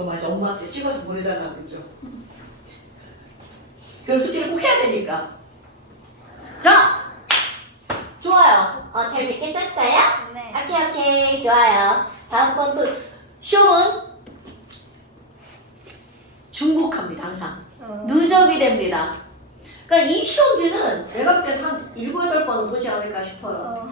또 맞아. 엄마한테 찍어서 보내달라고 그러죠. 그럼 숙제를 꼭 해야 되니까. 자! 좋아요. 잘 뵙겠었어요? 네. 오케이. 좋아요. 다음 건 또, 시험은 중복합니다, 항상. 누적이 됩니다. 그러니까 이 시험지는 내가 볼 때 한 7, 8번은 보지 않을까 싶어요.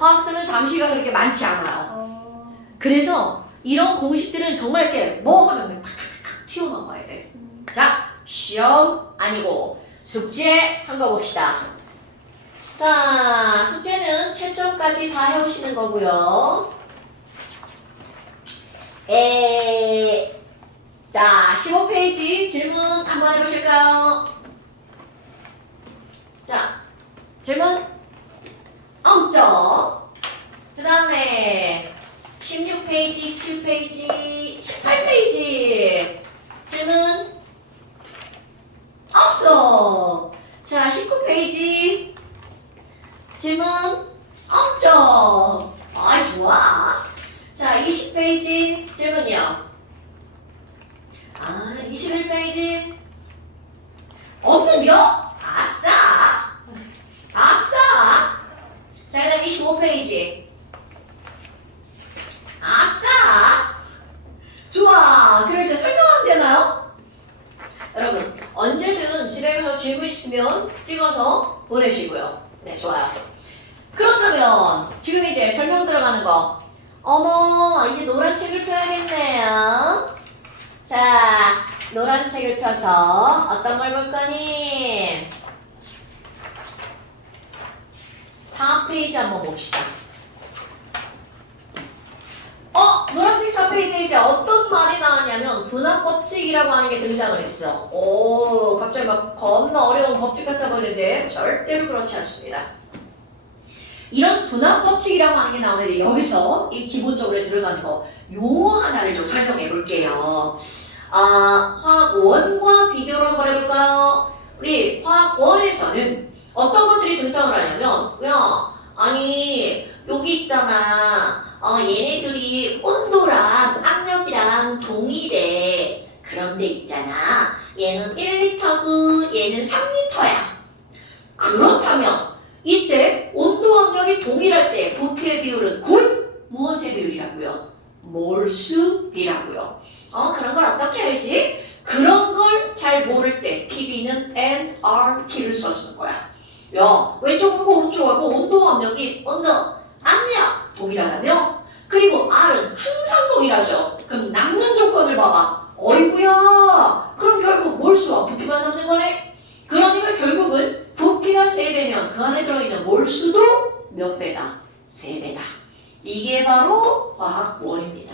화학들은 잠시가 그렇게 많지 않아요. 그래서 이런 공식들은 정말 이렇게 뭐 하면 탁탁탁 튀어나와야 돼. 자, 시험 아니고 숙제 한 거 봅시다. 자, 숙제는 채점까지 다 해오시는 거고요. 자, 15페이지 질문 한번 해보실까요? 자, 질문 0점. 그 다음에 16페이지, 17페이지, 18페이지 질문 없어. 자, 19페이지 질문 0점. 아, 좋아. 자, 20페이지 질문이요. 21페이지 없는겨? 아싸. 자, 그 다음 25페이지 아싸. 좋아. 그럼 이제 설명하면 되나요? 여러분 언제든 집에 가서 질문 있으면 찍어서 보내시고요. 네, 좋아요. 그렇다면 지금 이제 설명 들어가는 거. 어머, 이제 노란 책을 펴야겠네요. 자, 노란 책을 펴서 어떤 걸 볼 거니? 4페이지 한번 봅시다. 노란 책 4페이지에 이제 어떤 말이 나왔냐면 분화 법칙이라고 하는 게 등장을 했어. 오, 갑자기 막 겁나 어려운 법칙 같아 보이는데 절대로 그렇지 않습니다. 이런 분화 법칙이라고 하는 게 나오는데 여기서 이 기본적으로 들어가는 거 용어 하나를 좀 설명해 볼게요. 화학 원과 비교를 한번 해볼까요? 우리 화학 원에서는 어떤 것들이 등장을 하냐면, 야, 아니 여기 있잖아. 얘네들이 온도랑 압력이랑 동일해. 그런데 있잖아. 얘는 1리터고 얘는 3리터야. 그렇다면 이때 온도 압력이 동일할 때 부피의 비율은 곧 무엇의 비율이라고요? 몰수 비라고요. 그런 걸 어떻게 알지? 그런 걸 잘 모를 때 PB는 nRT를 써주는 거야. 야, 왼쪽하고 오른쪽하고 온도 압력이 압력 동일하다며? 그리고 R은 항상 동일하죠. 그럼 남는 조건을 봐봐. 어이구야. 그럼 결국 몰수와 부피만 남는 거네. 그러니까 결국은 부피가 3배면 그 안에 들어있는 몰수도 몇 배다? 3배다. 이게 바로 화학1입니다.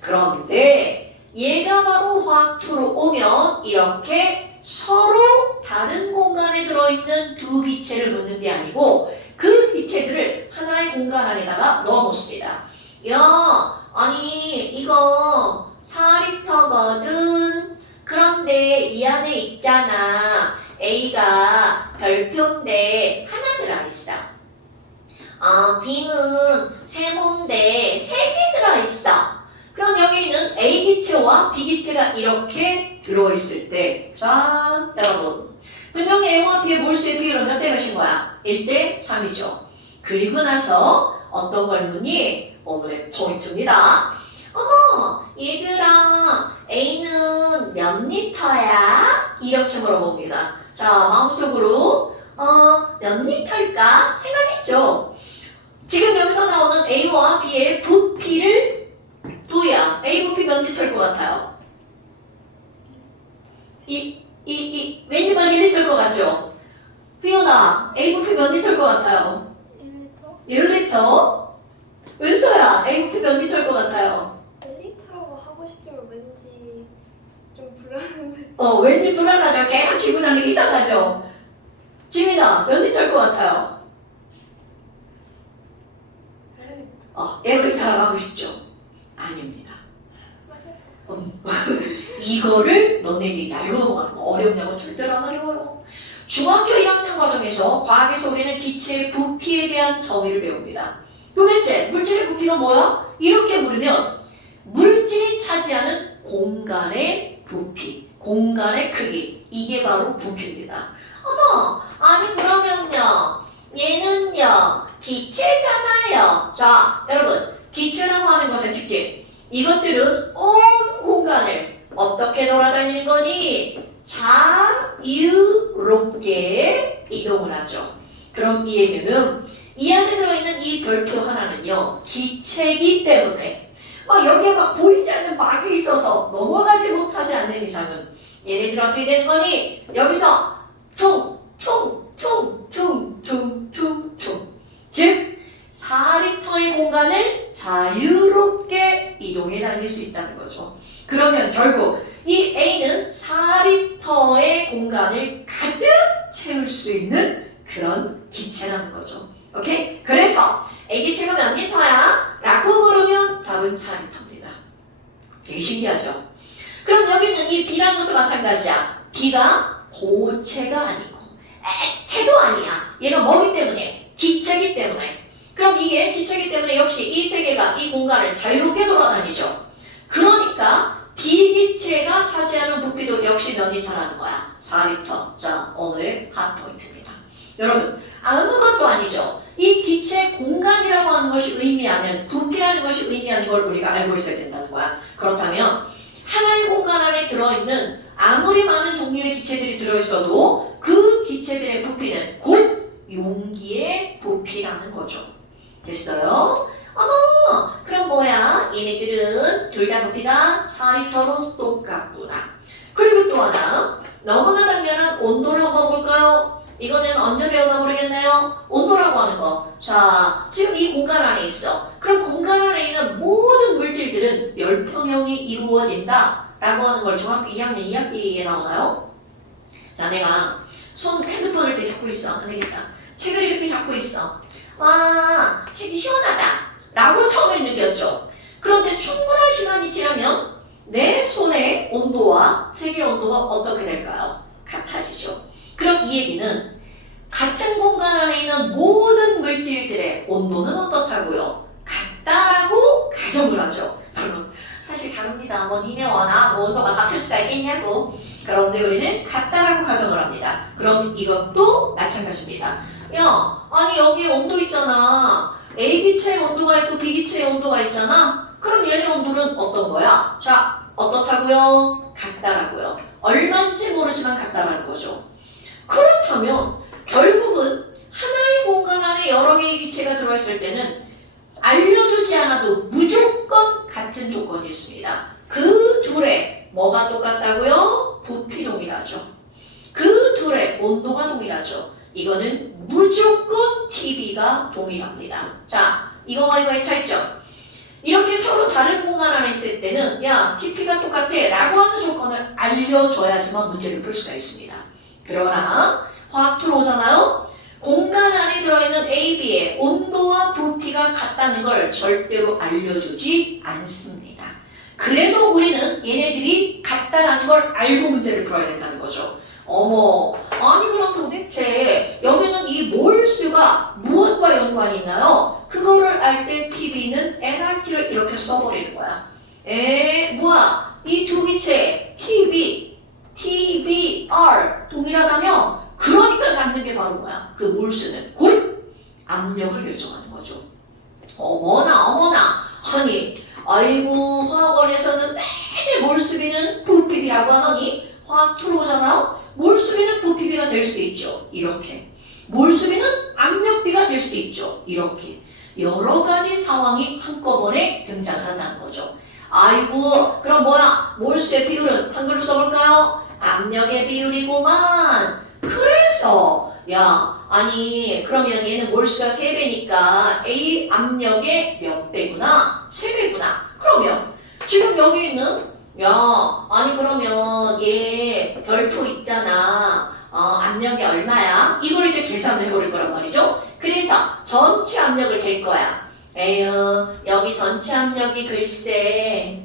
그런데 얘가 바로 화학2로 오면 이렇게 서로 다른 공간에 들어있는 두 기체를 놓는 게 아니고 그 기체들을 하나의 공간 안에다가 넣어놓습니다. 야, 아니 이거 4리터거든. 그런데 이 안에 있잖아. A가 별표인데 하나 들어있어. B는 세모인데 3개 들어있어. 그럼 여기 있는 A 기체와 B 기체가 이렇게 들어있을 때, 자, 여러분, 분명히 A와 B의 몰수의 비율은 몇 대 몇인 거야? 1대 3이죠. 그리고 나서 어떤 걸 묻니? 오늘의 포인트입니다. 어머, 얘들아, A는 몇 리터야? 이렇게 물어봅니다. 자, 마음속으로 몇 리터일까? 생각했죠? 지금 여기서 나오는 A와 B의 부피를 또야, A 부피 몇 리터일 것 같아요? 왠지만 1리터일 것 같죠? 휘연아, A 부피 몇 리터일 것 같아요? 1리터? 1리터? 왼서야, A 부피 몇 리터일 것 같아요? 1리터라고 하고 싶지만 왠지 좀 불안한데. 왠지 불안하죠? 계속 질문하는 게 이상하죠? 지민아, 몇 리터일 것 같아요? 1리터라고 하고 싶죠? 아닙니다. 맞아요. 이거를 너네들이 잘 넘어가는 거 어렵냐고 절대로 안 어려워요. 중학교 1학년 과정에서 과학에서 우리는 기체의 부피에 대한 정의를 배웁니다. 도대체 물질의 부피가 뭐야? 이렇게 물으면 물질이 공간의 부피, 공간의 크기. 이게 바로 부피입니다. 어머, 아니 그러면요. 얘는요. 기체잖아요. 자, 여러분. 기체라고 하는 것의 특징. 이것들은 온 공간을 어떻게 돌아다니는 거니? 자유롭게 이동을 하죠. 그럼 이 얘기는 이 안에 들어있는 이 별표 하나는요. 기체이기 때문에 여기에 막 보이지 않는 막이 있어서 넘어가지 못하지 않는 이상은 얘네들 어떻게 되는 거니? 여기서 퉁퉁퉁퉁퉁퉁퉁 즉 4리터의 공간을 자유롭게 이동해 다닐 수 있다는 거죠. 그러면 결국 이 A는 4리터의 공간을 가득 채울 수 있는 그런 기체라는 거죠. 오케이? 그래서 A 기체가 몇 리터야? 라고 물으면 답은 4리터입니다. 되게 신기하죠? 그럼 여기는 이 B라는 것도 마찬가지야. B가 고체가 아니고 액체도 아니야. 얘가 뭐기 때문에? 기체이기 때문에. 그럼 이게 기체이기 때문에 역시 이 세계가 이 공간을 자유롭게 돌아다니죠. 그러니까 비기체가 차지하는 부피도 역시 몇 리터라는 거야? 4리터. 자, 오늘의 핫포인트입니다. 여러분, 아무것도 아니죠. 이 기체 공간이라고 하는 것이 의미하는, 부피라는 것이 의미하는 걸 우리가 알고 있어야 된다는 거야. 그렇다면 하나의 공간 안에 들어있는 아무리 많은 종류의 기체들이 들어있어도 그 기체들의 부피는 곧 용기의 부피라는 거죠. 됐어요? 어머, 그럼 뭐야? 얘네들은 둘 다 부피가 4리터로 똑같구나. 그리고 또 하나, 너무나 당연한 온도를 한번 볼까요? 이거는 언제 배우나 모르겠네요. 온도라고 하는 거. 자, 지금 이 공간 안에 있어. 그럼 공간 안에 있는 모든 물질들은 열평형이 이루어진다 라고 하는 걸 중학교 2학년 2학기에 나오나요? 자, 내가 핸드폰을 이렇게 잡고 있어. 안 되겠다. 책을 이렇게 잡고 있어. 와, 책이 시원하다 라고 처음에 느꼈죠. 그런데 충분한 시간이 지나면 내 손의 온도와 책의 온도가 어떻게 될까요? 같아지죠. 그럼 이 얘기는 같은 공간 안에 있는 모든 물질들의 온도는 어떻다고요? 같다라고 가정을 하죠. 물론 사실 다릅니다. 니네 원하 온도가 같을 수가 있겠냐고. 그런데 우리는 같다라고 가정을 합니다. 그럼 이것도 마찬가지입니다. 야, 아니 여기 온도 있잖아. A 기체의 온도가 있고 B 기체의 온도가 있잖아. 그럼 얘네 온도는 어떤 거야? 자, 어떻다고요? 같다라고요. 얼마인지 모르지만 같다라는 거죠. 그렇다면 결국은 하나의 공간 안에 여러 개의 기체가 들어있을 때는 알려주지 않아도 무조건 같은 조건이 있습니다. 그 둘의 뭐가 똑같다고요? 부피 동일하죠. 그 둘의 온도가 동일하죠. 이거는 무조건 TB가 동일합니다. 자, 이거와 이거의 차이점. 이렇게 서로 다른 공간 안에 있을 때는 야, TP가 똑같아 라고 하는 조건을 알려줘야지만 문제를 풀 수가 있습니다. 그러나 화학 2로 오잖아요? 공간 안에 들어있는 A, B의 온도와 부피가 같다는 걸 절대로 알려주지 않습니다. 그래도 우리는 얘네들이 같다라는 걸 알고 문제를 풀어야 된다는 거죠. 어머, 아니 그럼 도대체 여기는 이 몰수가 무엇과 연관이 있나요? 그거를 알 때 PB는 nRT를 이렇게 써버리는 거야. 뭐야? 이 두 기체 TB, TBR 동일하다며? 그러니까 남는 게 바로 뭐야? 그 몰수는 곧 압력을 결정하는 거죠. 어머나. 아니, 아이고 화학원에서는 내내 몰수비는 부피비라고 하더니 화학 2로 오잖아요? 몰수비는 부피비가 될 수도 있죠. 이렇게. 몰수비는 압력비가 될 수도 있죠. 이렇게. 여러 가지 상황이 한꺼번에 등장한다는 거죠. 아이고, 그럼 뭐야? 몰수의 비율은 한글로 써볼까요? 압력의 비율이고만. 그래서 야, 아니 그러면 얘는 몰수가 3배니까 A 압력의 몇 배구나? 3배구나. 그러면 지금 여기 있는 야, 아니 그러면 얘 별표 있잖아. 압력이 얼마야? 이걸 이제 계산을 해버릴 거란 말이죠. 그래서 전체 압력을 잴 거야. 에휴, 여기 전체 압력이 글쎄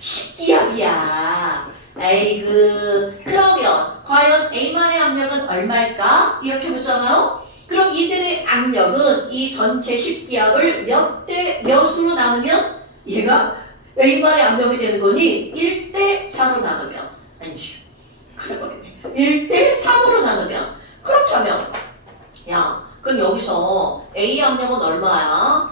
10기압이야. 에이그, 그러면 과연 A만의 압력은 얼마일까? 이렇게 묻잖아요. 그럼 이들의 압력은 이 전체 10기압을 몇 대 몇으로 나누면 얘가 A만의 압력이 되는 거니 1대 4로 나누면 아니지. 큰일 뻔했네. 1대 3으로 나누면 그렇다면 야 그럼 여기서 A 압력은 얼마야?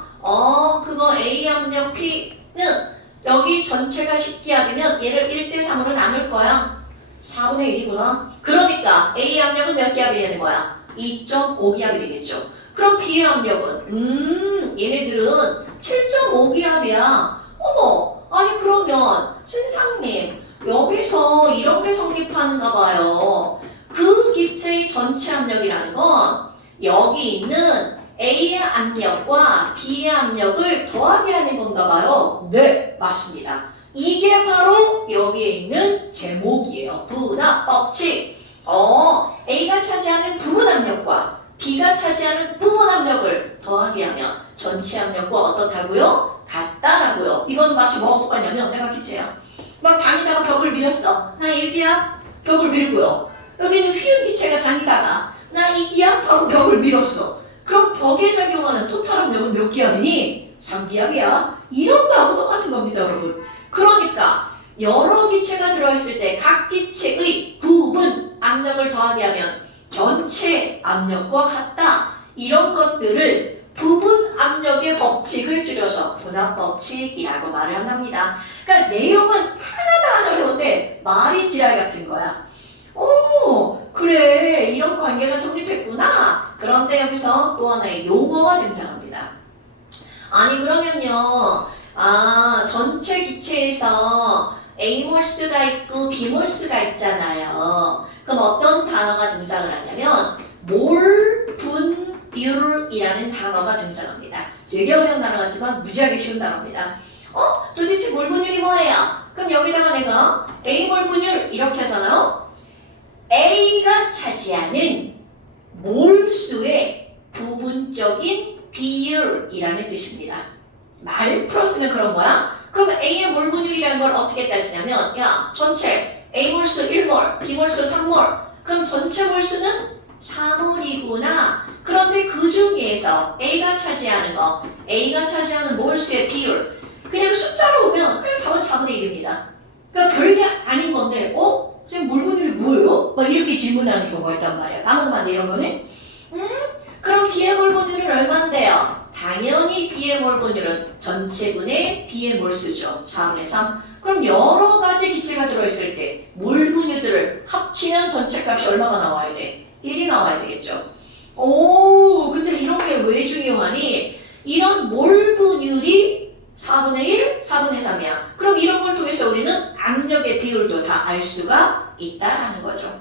그거 A 압력 P는 여기 전체가 10기압이면 얘를 1대 3으로 나눌 거야. 4분의 1이구나. 그러니까 A 압력은 몇 기압이 되는 거야? 2.5기압이 되겠죠. 그럼 B의 압력은 얘네들은 7.5기압이야. 어머, 아니 그러면 신상님 여기서 이런 게 성립하는가 봐요. 그 기체의 전체 압력이라는 건 여기 있는 A의 압력과 B의 압력을 더하게 하는 건가 봐요. 네, 맞습니다. 이게 바로 여기에 있는 제목이에요. 분압 법칙. A가 차지하는 부분 압력과 B가 차지하는 부분 압력을 더하게 하면 전체 압력과 어떻다고요? 같다라고요. 이건 마치 뭐가 똑같냐면 내가 기체야. 막 다니다가 벽을 밀었어. 나 1기압 벽을 밀고요. 여기는 휘은 기체가 다니다가 나 2기압 하고 벽을 밀었어. 그럼 벽에 작용하는 토탈 압력은 몇 기압이니? 3기압이야. 이런 거하고 똑같은 겁니다, 여러분. 그러니까 여러 기체가 들어있을 때 각 기체의 부분 압력을 더하게 하면 전체 압력과 같다. 이런 것들을 부분 압력의 법칙을 줄여서 분압 법칙이라고 말을 한답니다. 그러니까 내용은 하나도 안 어려운데 말이 지랄 같은 거야. 그래 이런 관계가 성립했구나. 그런데 여기서 또 하나의 용어가 등장합니다. 아니 그러면요 전체 기체에서 A몰수가 있고 B몰수가 있잖아요. 그럼 어떤 단어가 등장을 하냐면 몰분율이라는 단어가 등장합니다. 되게 어려운 단어 같지만 무지하게 쉬운 단어입니다. 도대체 몰분율이 뭐예요? 그럼 여기다가 내가 A몰분율 이렇게 하잖아요. A가 차지하는 몰수의 부분적인 비율이라는 뜻입니다. 말 풀었으면 그런 거야? 그럼 A의 몰분율이라는 걸 어떻게 따지냐면 야 전체 A몰수 1몰, B몰수 3몰 그럼 전체 몰수는 4몰이구나. 그런데 그 중에서 A가 차지하는 몰수의 비율 그냥 숫자로 보면 그냥 답은 4분의 1입니다. 그러니까 별게 아닌 건데 선생님 몰분율이 뭐예요? 막 이렇게 질문하는 경우가 있단 말이야. 까먹으면 이런 거는 그럼 B의 몰분율은 얼마인데요? 당연히 B의 몰분율은 전체분의 B의 몰수죠. 4분의 3. 그럼 여러 가지 기체가 들어있을 때 몰분율들을 합치면 전체 값이 얼마가 나와야 돼? 1이 나와야 되겠죠. 근데 이런 게 왜 중요하니? 이런 몰분율이 4분의 1, 4분의 3이야. 그럼 이런 걸 통해서 우리는 압력의 비율도 다 알 수가 있다라는 거죠.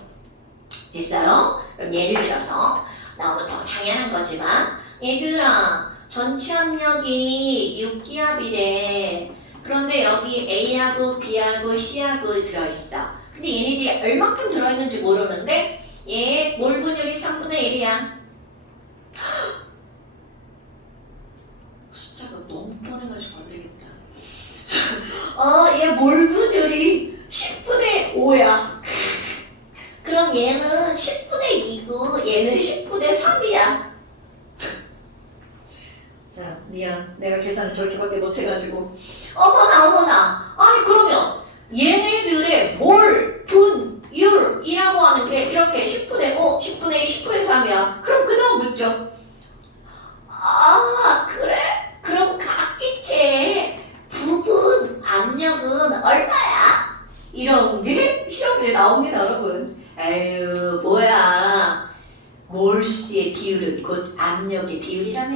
됐어요? 그럼 예를 들어서 너무 더 당연한 거지만 얘들아 전체 압력이 6기압이래. 그런데 여기 A하고 B하고 C하고 들어있어. 근데 얘네들이 얼마큼 들어있는지 모르는데 얘 몰분율이 3분의 1이야. 숫자가 너무 뻔해가지고 안 되겠다. 얘 몰분율이 10분의 5야. 그럼 얘는 10분의 2고 얘는 10분의 3이야. 자, 미안. 내가 계산을 저렇게밖에 못해가지고. 어머나. 아니 그러면 얘네들의 몰분율이라고 하는 게 이렇게 10분의 5, 10분의 2, 10분의 3이야. 그럼 그 다음 묻죠. 그래? 그럼 각 기체의 부분 압력은 얼마야? 이런 게 시험에 나옵니다, 여러분. 에휴, 뭐야. 몰수의 비율은 곧 압력의 비율이라며.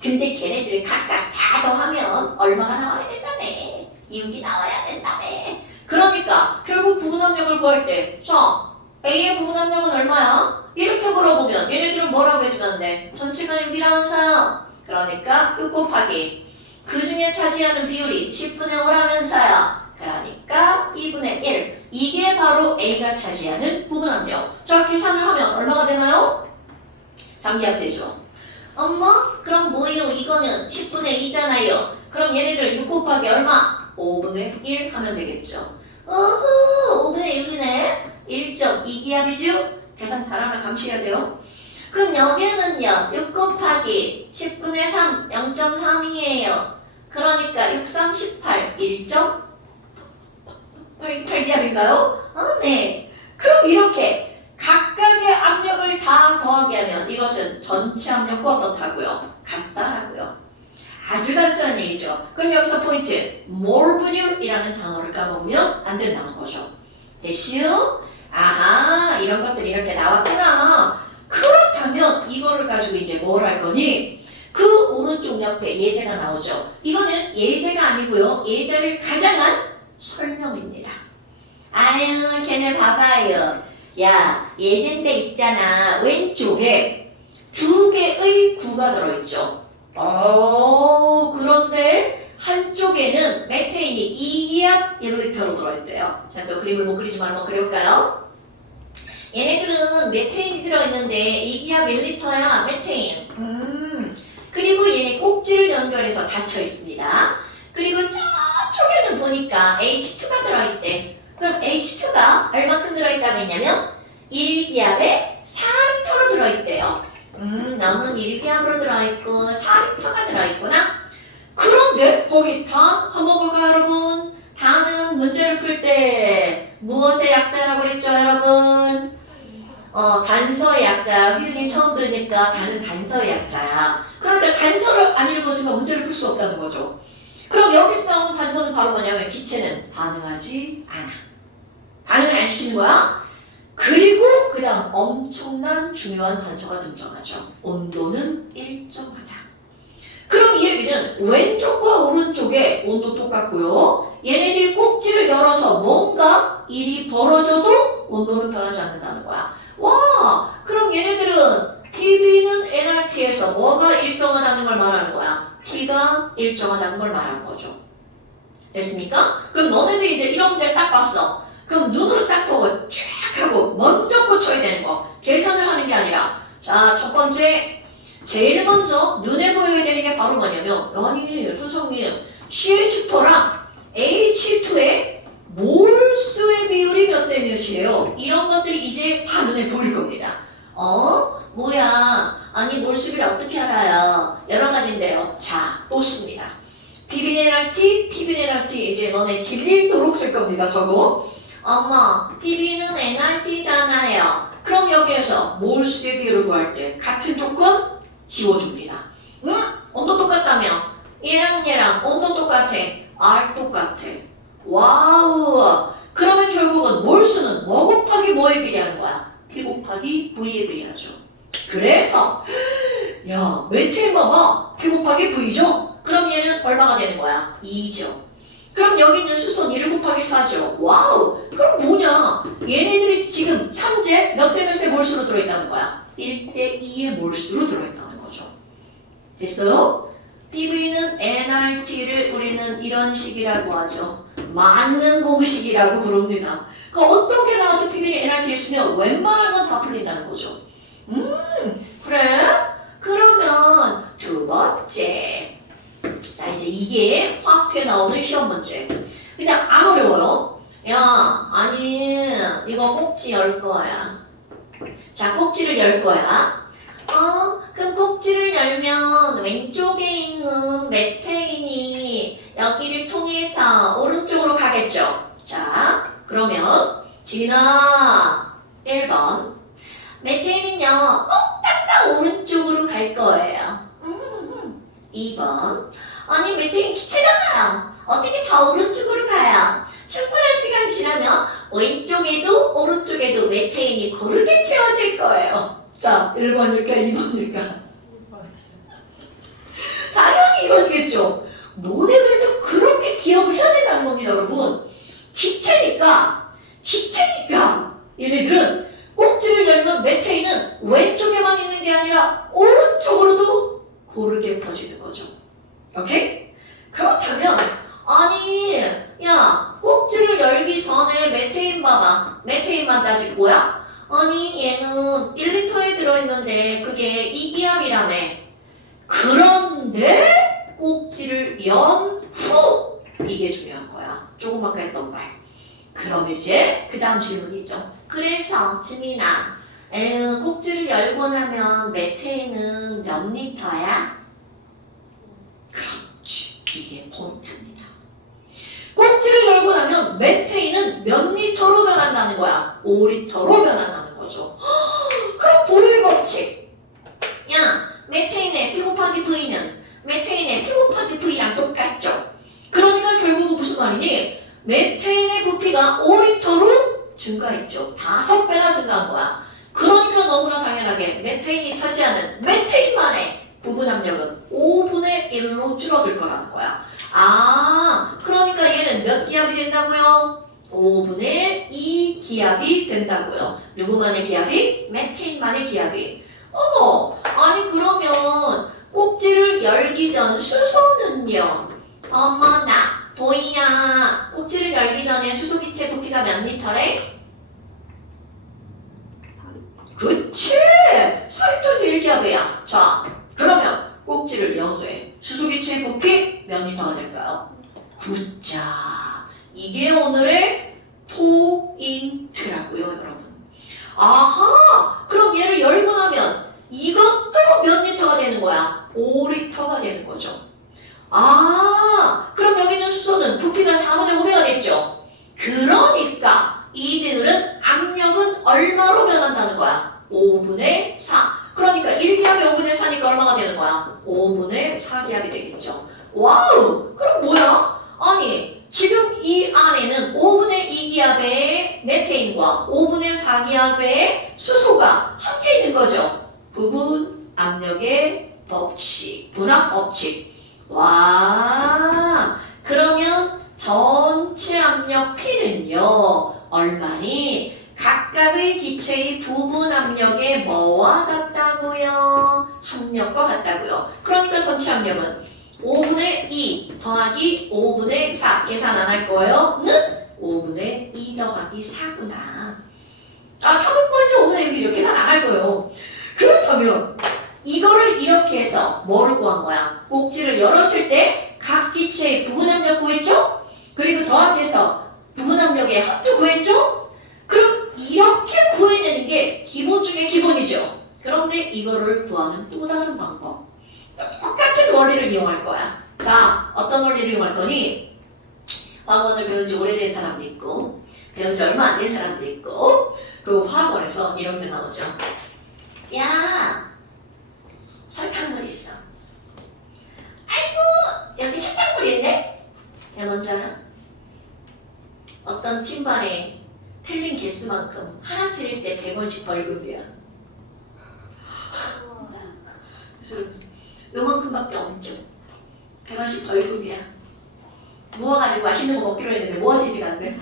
근데 걔네들 각각 다 더하면 얼마가 나와야 된다며. 6이 나와야 된다며. 그러니까 결국 부분 압력을 구할 때 A의 부분 압력은 얼마야? 이렇게 물어보면 얘네들은 뭐라고 해주면 돼? 전체가 6이라면서요. 그러니까 6 곱하기 그 중에 차지하는 비율이 10분의 5라면서요. 그러니까 2분의 1. 이게 바로 A가 차지하는 부분 압력. 자, 계산을 하면 얼마가 되나요? 3기압 되죠. 엄마? 그럼 뭐예요? 이거는 10분의 2잖아요. 그럼 얘네들은 6 곱하기 얼마? 5분의 1 하면 되겠죠. 5분의 6이네. 1.2기압이죠? 계산 잘하나 감시해야 돼요. 그럼 여기는요. 6 곱하기 10분의 3, 0.3이에요. 그러니까 6, 3, 18, 1.88디압인가요? 네. 그럼 이렇게 각각의 압력을 다 더하게 하면 이것은 전체 압력과 어떻다고요? 같다라고요. 아주 단순한 얘기죠. 그럼 여기서 포인트, 몰 분율이라는 단어를 까먹으면 안 된다는 거죠. 됐시요? 아하, 이런 것들이 이렇게 나왔구나. 그렇다면 이거를 가지고 이제 뭘 할 거니? 그 오른쪽 옆에 예제가 나오죠. 이거는 예제가 아니고요. 예제를 가장한 설명입니다. 아유, 걔네 봐봐요. 야, 예제인데 있잖아. 왼쪽에 2개의 구가 들어있죠. 그런데 한쪽에는 메테인이 2기압 1리터로 들어있대요. 자, 또 그림을 못 그리지만 한번 그려볼까요? 얘네들은 메테인이 들어있는데 2기압 1리터야, 메테인. 그리고 얘네 꼭지를 연결해서 닫혀 있습니다. 그리고 저쪽에는 보니까 H2가 들어있대. 그럼 H2가 얼마큼 들어있다고 했냐면 1기압에 4리터로 들어있대요. 남은 1기압으로 들어있고 4리터가 들어있구나. 그런데 거기 다 한번 볼까요, 여러분? 다는 문제를 풀 때 무엇의 약자라고 그랬죠, 여러분? 단서의 약자. 휘윤이 처음 들으니까 다는 단서의 약자야. 그러니까 단서를 안 읽어주면 문제를 풀 수 없다는 거죠. 그럼 여기서 나오는 단서는 바로 뭐냐면 기체는 반응하지 않아. 반응을 안 시키는 거야. 그리고 그 다음 엄청난 중요한 단서가 등장하죠. 온도는 일정하다. 그럼 이 얘기는 왼쪽과 오른쪽에 온도 똑같고요. 얘네들이 꼭지를 열어서 뭔가 일이 벌어져도 온도는 변하지 않는다는 거야. 와, 그럼 얘네들은 PB는 nRT에서 뭐가 일정하다는 걸 말하는 거야? T가 일정하다는 걸 말하는 거죠. 됐습니까? 그럼 너네들 이제 이런 문제를 딱 봤어. 그럼 눈으로 딱 보고 쫙 하고 먼저 고쳐야 되는 거. 계산을 하는 게 아니라 자, 첫 번째 제일 먼저 눈에 보여야 되는 게 바로 뭐냐면 아니 선생님 CH4랑 H2의 몰수의 비율이 몇 대 몇이에요? 이런 것들이 이제 다 눈에 보일 겁니다. 뭐야? 아니 몰수비를 어떻게 알아요? 여러 가지인데요. 자, 뽑습니다. PBNRT 이제 너네 질리도록 쓸 겁니다. 저거. 엄마, PB는 nRT잖아요. 그럼 여기에서 몰수의 비율을 구할 때 같은 조건 지워줍니다. 응? 온도 똑같다며? 얘랑 온도 똑같아. R 똑같아. 와우. 그러면 결국은 몰수는 뭐 곱하기 뭐에 비례하는 거야? P 곱하기 V에 비례하죠. 그래서 야, 메테인 봐봐. P 곱하기 V죠? 그럼 얘는 얼마가 되는 거야? 2죠. 그럼 여기 있는 수소는 1 곱하기 4죠. 와우. 그럼 뭐냐? 얘네들이 지금 현재 몇 대 몇의 몰수로 들어있다는 거야? 1대 2의 몰수로 들어있다는 거죠. 됐어요? PV는 nRT를 우리는 이런 식이라고 하죠. 맞는 공식이라고 부릅니다. 그 어떻게 나와도 PV는 nRT를 쓰면 웬만한 건 다 풀린다는 거죠. 그래? 그러면 두 번째. 자, 이제 이게 화학투에 나오는 시험 문제. 그냥 안 어려워요. 야, 아니 이거 꼭지 열 거야. 자, 꼭지를 열 거야. 그럼 꼭지를 열면 왼쪽에 있는 메테인이 여기를 통해서 오른쪽으로 가겠죠. 자, 그러면 지민아 1번 메테인은요 딱딱 오른쪽으로 갈 거예요. 2번 아니 메테인 기체잖아요. 어떻게 다 오른쪽으로 가요? 충분한 시간 지나면 왼쪽에도 오른쪽에도 메테인이 고르게 채워질 거예요. 자, 1번일까 2번일까? 당연히 2번이겠죠. 너네들도 그렇게 기억을 해야 된다는 겁니다, 여러분. 기체니까 얘네들은 꼭지를 열면 메테인은 왼쪽에만 있는 게 아니라 오른쪽으로도 고르게 퍼지는 거죠. 오케이? 그렇다면 아니 야 꼭지를 열기 전에 메테인 봐봐. 메테인만 따질 거야? 아니 얘는 1리터에 들어있는데 그게 2기압이라며. 그런데 꼭지를 연 후 이게 중요한 거야. 조금 아까 했던 말. 그럼 이제 그 다음 질문이죠. 그래서 지민아 꼭지를 열고 나면 메테인은 몇 리터야? 그렇지. 이게 포인트입니다. 꼭지를 열고 나면 메테인은 몇 리터로 변한다는 거야? 5리터로 변한다는 거죠. 그럼 도일 법칙. 야, 메테인의 P 곱하기 V는 메테인의 P 곱하기 V랑 똑같죠? 그러니까 결국은 무슨 말이니? 메테인의 부피가 5리터로 증가했죠. 5배나 증가한 거야. 그러니까 너무나 당연하게 메테인이 차지하는 메테인만의 부분 압력은 5분의 1로 줄어들 거라는 거야. 아, 그러니까 얘는 몇 기압이 된다고요? 5분의 2 기압이 된다고요. 누구만의 기압이? 메테인만의 기압이. 어머, 아니 그러면 꼭지를 열기 전 수소는요? 어머나, 도희야, 꼭지를 열기 전에 수소 기체 부피가 몇 리터래? 그치! 4리터에서 1기압이야. 자, 그러면 꼭지를 연 후에 수소 기체의 부피 몇 리터가 될까요? 9자. 이게 오늘의 포인트라고요, 여러분. 아하! 그럼 얘를 열고 나면 이것도 몇 리터가 되는 거야? 5리터가 되는 거죠. 아, 그럼 여기 있는 수소는 부피가 4분의 5배가 됐죠? 그러니까 이들은 압력은 얼마로 변한다는 거야? 5분의 4. 그러니까 1기압이 5분의 4니까 얼마가 되는 거야? 5분의 4기압이 되겠죠. 와우! 그럼 뭐야? 아니, 지금 이 안에는 5분의 2기압의 메테인과 5분의 4기압의 수소가 함께 있는 거죠. 부분 압력의 법칙, 분압 법칙. 와, 그러면 전체 압력 P는요, 얼마니? 각각의 기체의 부분 압력의 뭐와 같다고요? 합력과 같다고요. 그러니까 전체 압력은 5분의 2 더하기 5분의 4 계산 안 할 거예요? 는 5분의 2 더하기 4구나. 아, 답은 먼저 5분의 6이죠. 계산 안 할 거예요. 그렇다면 이거를 이렇게 해서 뭐를 구한 거야? 꼭지를 열었을 때 각 기체의 부분 압력 구했죠? 그리고 더합해서 부분 압력의 합도 구했죠? 그럼 이렇게 구해내는 게 기본 중에 기본이죠. 그런데 이거를 구하는 또 다른 방법. 똑같은 원리를 이용할 거야. 자, 어떤 원리를 이용할 거니? 화학원을 배운 지 오래된 사람도 있고 배운 지 얼마 안 된 사람도 있고 그 화학원에서 이런 게 나오죠. 야, 설탕물 있어. 아이고, 여기 설탕물 있네? 야, 뭔지 알아? 어떤 팀반에 틀린 개수만큼 하나 틀릴 때 100원씩 벌금이야. 그래서 요만큼밖에 없죠. 100원씩 벌금이야. 모아가지고 맛있는 거 먹기로 했는데 모아지지가 않네.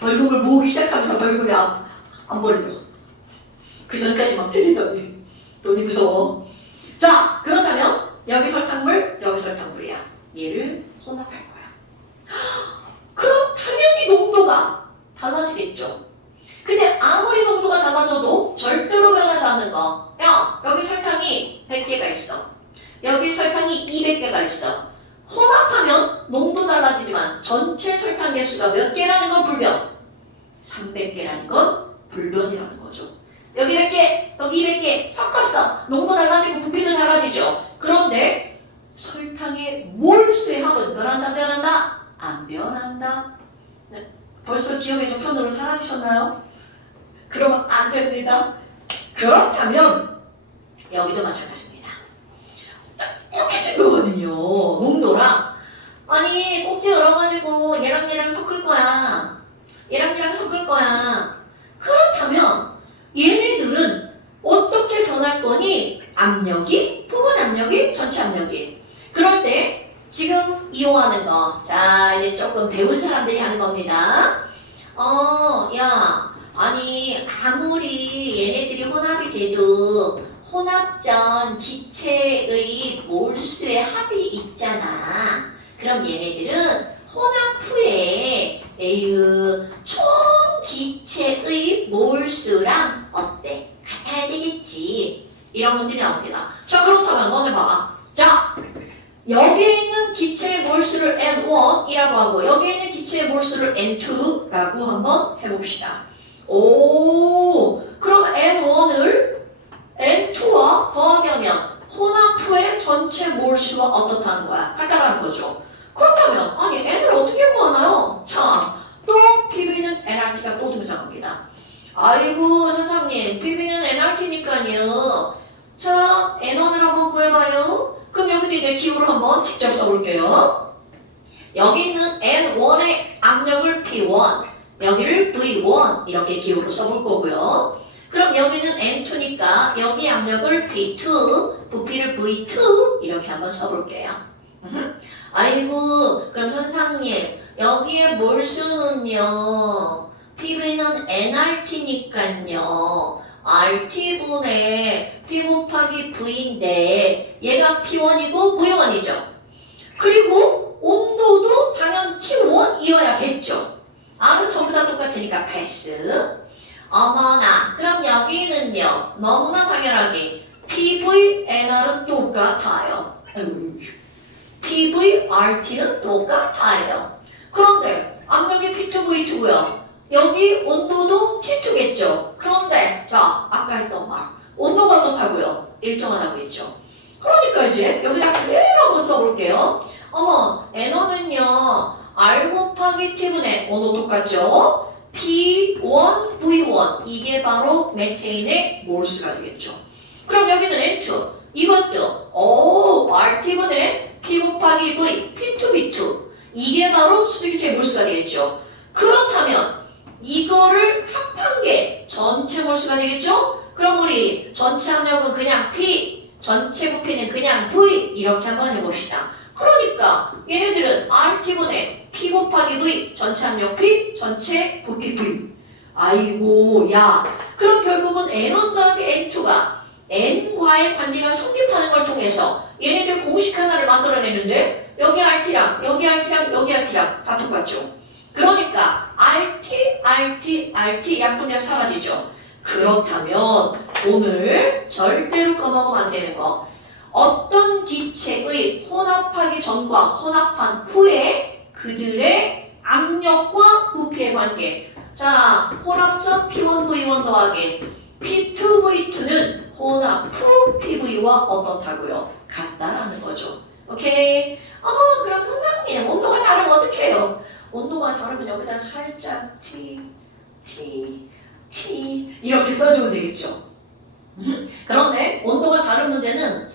벌금을 모으기 시작하면서 벌금이 안 벌려. 그 전까지 막 틀리더니 돈이 무서워. 자, 그렇다면 여기 설탕물, 여기 설탕물이야. 얘를 혼합할 거야. 그럼 당연히 농도가 달라지겠죠. 근데 아무리 농도가 달라져도 절대로 변하지 않는 거. 야, 여기 설탕이 100개가 있어. 여기 설탕이 200개가 있어. 혼합하면 농도 달라지지만 전체 설탕 개수가 몇 개라는 건 불변. 300개라는 건 불변이라는 거죠. 여기 100개, 여기 200개 섞었어. 농도 달라지고 부피도 달라지죠. 그런데 설탕의 몰수의 합은 변한다? 안 변한다? 네. 벌써 기억에서 편으로 사라지셨나요? 그러면 안 됩니다. 그렇다면 여기도 마찬가지입니다. 똑같은 거거든요. 농도랑. 아니 꼭지 열어가지고 얘랑 섞을 거야. 얘랑 섞을 거야. 그렇다면 얘네들은 어떻게 변할 거니? 압력이, 부분 압력이, 전체 압력이. 그럴 때 지금 이용하는 거. 자, 이제 조금 배운 사람들이 하는 겁니다. 야, 아니 아무리 얘네들이 혼합이 돼도 혼합 전 기체의 몰수의 합이 있잖아. 그럼 얘네들은 혼합 후에 총 기체의 몰수랑 어때? 같아야 되겠지. 이런 것들이 나옵니다. 자, 그렇다면 너네 봐봐. 자, 여기에 있는 기체의 몰수를 N1이라고 하고 여기에 있는 기체의 몰수를 N2라고 한번 해봅시다. 오, 그럼 N1을 N2와 더하게 하면 혼합부의 전체 몰수가 어떻다는 거야? 같다라는 거죠. 그렇다면 아니 n을 어떻게 구하나요? 자, 또 PV는 nRT가 또 등장합니다. 아이고 선생님 PV는 nRT니까요. 자 n1을 한번 구해봐요. 그럼 여기도 이제 기호를 한번 직접 써볼게요. 여기 있는 n1의 압력을 P1, 여기를 V1 이렇게 기호로 써볼 거고요. 그럼 여기는 n2니까 여기 압력을 P2, 부피를 V2 이렇게 한번 써볼게요. 아이고 그럼 선생님 여기에 몰수는요 PV는 nRT니까요 RT분의 P 곱하기 V인데 얘가 P1이고 V1이죠. 그리고 온도도 당연 T1이어야겠죠. R은 전부 다 똑같으니까 패스. 어머나 그럼 여기는요 너무나 당연하게 PV, NR은 똑같아요. PV, RT는 똑같아요. 그런데 압력이 P2V2고요. 여기 온도도 T2겠죠. 그런데 자 아까 했던 말 온도가 어떻다고요? 일정하다고 했죠. 그러니까 이제 여기다 그대로 한번 써볼게요. 어머 N1은요 R 곱하기 T분의 온도 똑같죠? P1, V1 이게 바로 메테인의 몰수가 되겠죠. 그럼 여기는 N2 이것도 RT분의 P 곱하기 V, P2V2 이게 바로 수증기체의 몰수가 되겠죠. 그렇다면 이거를 합한 게 전체 몰수가 되겠죠? 그럼 우리 전체 압력은 그냥 P, 전체 부피는 그냥 V 이렇게 한번 해봅시다. 그러니까 얘네들은 RT분의 P 곱하기 V, 전체 압력 P, 전체 부피 V. 아이고 야 그럼 결국은 N1 더하기 N2가 N과의 관계가 성립하는 걸 통해서 얘네들 공식 하나를 만들어내는데 여기 RT랑 여기 RT랑 여기 RT랑 다 똑같죠. 그러니까 RT 약분돼서 사라지죠. 그렇다면 오늘 절대로 까먹으면 안 되는 거 어떤 기체의 혼합하기 전과 혼합한 후에 그들의 압력과 부피의 관계. 자 혼합 전 P1V1 더하기 P2V2는 혼합 후 PV와 어떻다고요? 같다라는 거죠. 오케이? 어머 그럼 선생님 온도가 다르면 어떻게 해요? 온도가 다르면 여기다 살짝 T 이렇게 써주면 되겠죠. 그런데 온도가 다른 문제는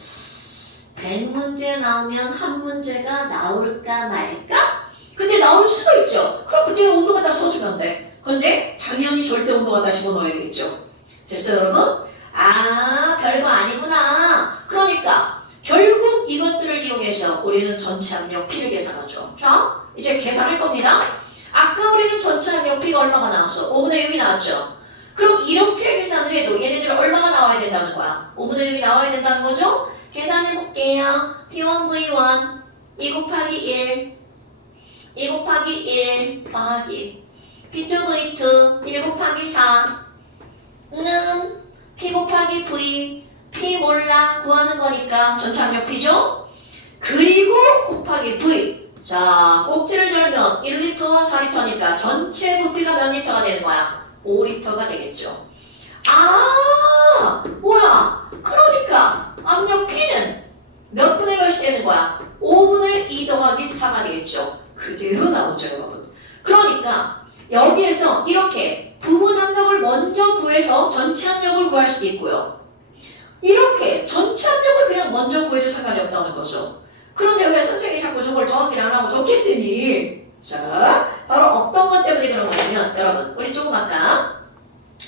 100문제 나오면 한 문제가 나올까 말까? 근데 나올 수도 있죠. 그럼 그때는 온도가 다 써주면 돼. 근데 당연히 절대 온도가 다 집어넣어야겠죠. 됐어요 여러분? 아 별거 아니구나. 그러니까 결국 이것들을 이용해서 우리는 전체 압력 P를 계산하죠. 자 이제 계산할 겁니다. 아까 우리는 전체 압력 P가 얼마가 나왔어? 5분의 6이 나왔죠. 그럼 이렇게 계산을 해도 얘네들 얼마가 나와야 된다는 거야? 5분의 6이 나와야 된다는 거죠? 계산해볼게요. P1V1 2 곱하기 1 2 곱하기 1 더하기 P2V2 1 곱하기 4는 P 곱하기 V P 몰라 구하는 거니까 전체 압력 P죠? 그리고 곱하기 V 자 꼭지를 열면 1리터 4리터니까 전체 부피가 몇 리터가 되는 거야? 5리터가 되겠죠. 아 뭐야 그러니까 압력 P는 몇 분의 몇이 되는 거야? 5분의 2 더하기 4가 되겠죠. 그대로 나오죠 여러분. 그러니까 여기에서 이렇게 부분 압력을 먼저 구해서 전체 압력을 구할 수도 있고요. 이렇게 전체 압력을 그냥 먼저 구해도 상관이 없다는 거죠. 그런데 왜 선생님이 자꾸 저걸 더하기를 안 하고 적겠으니? 자, 바로 어떤 것 때문에 그런 거냐면 여러분 우리 조금 아까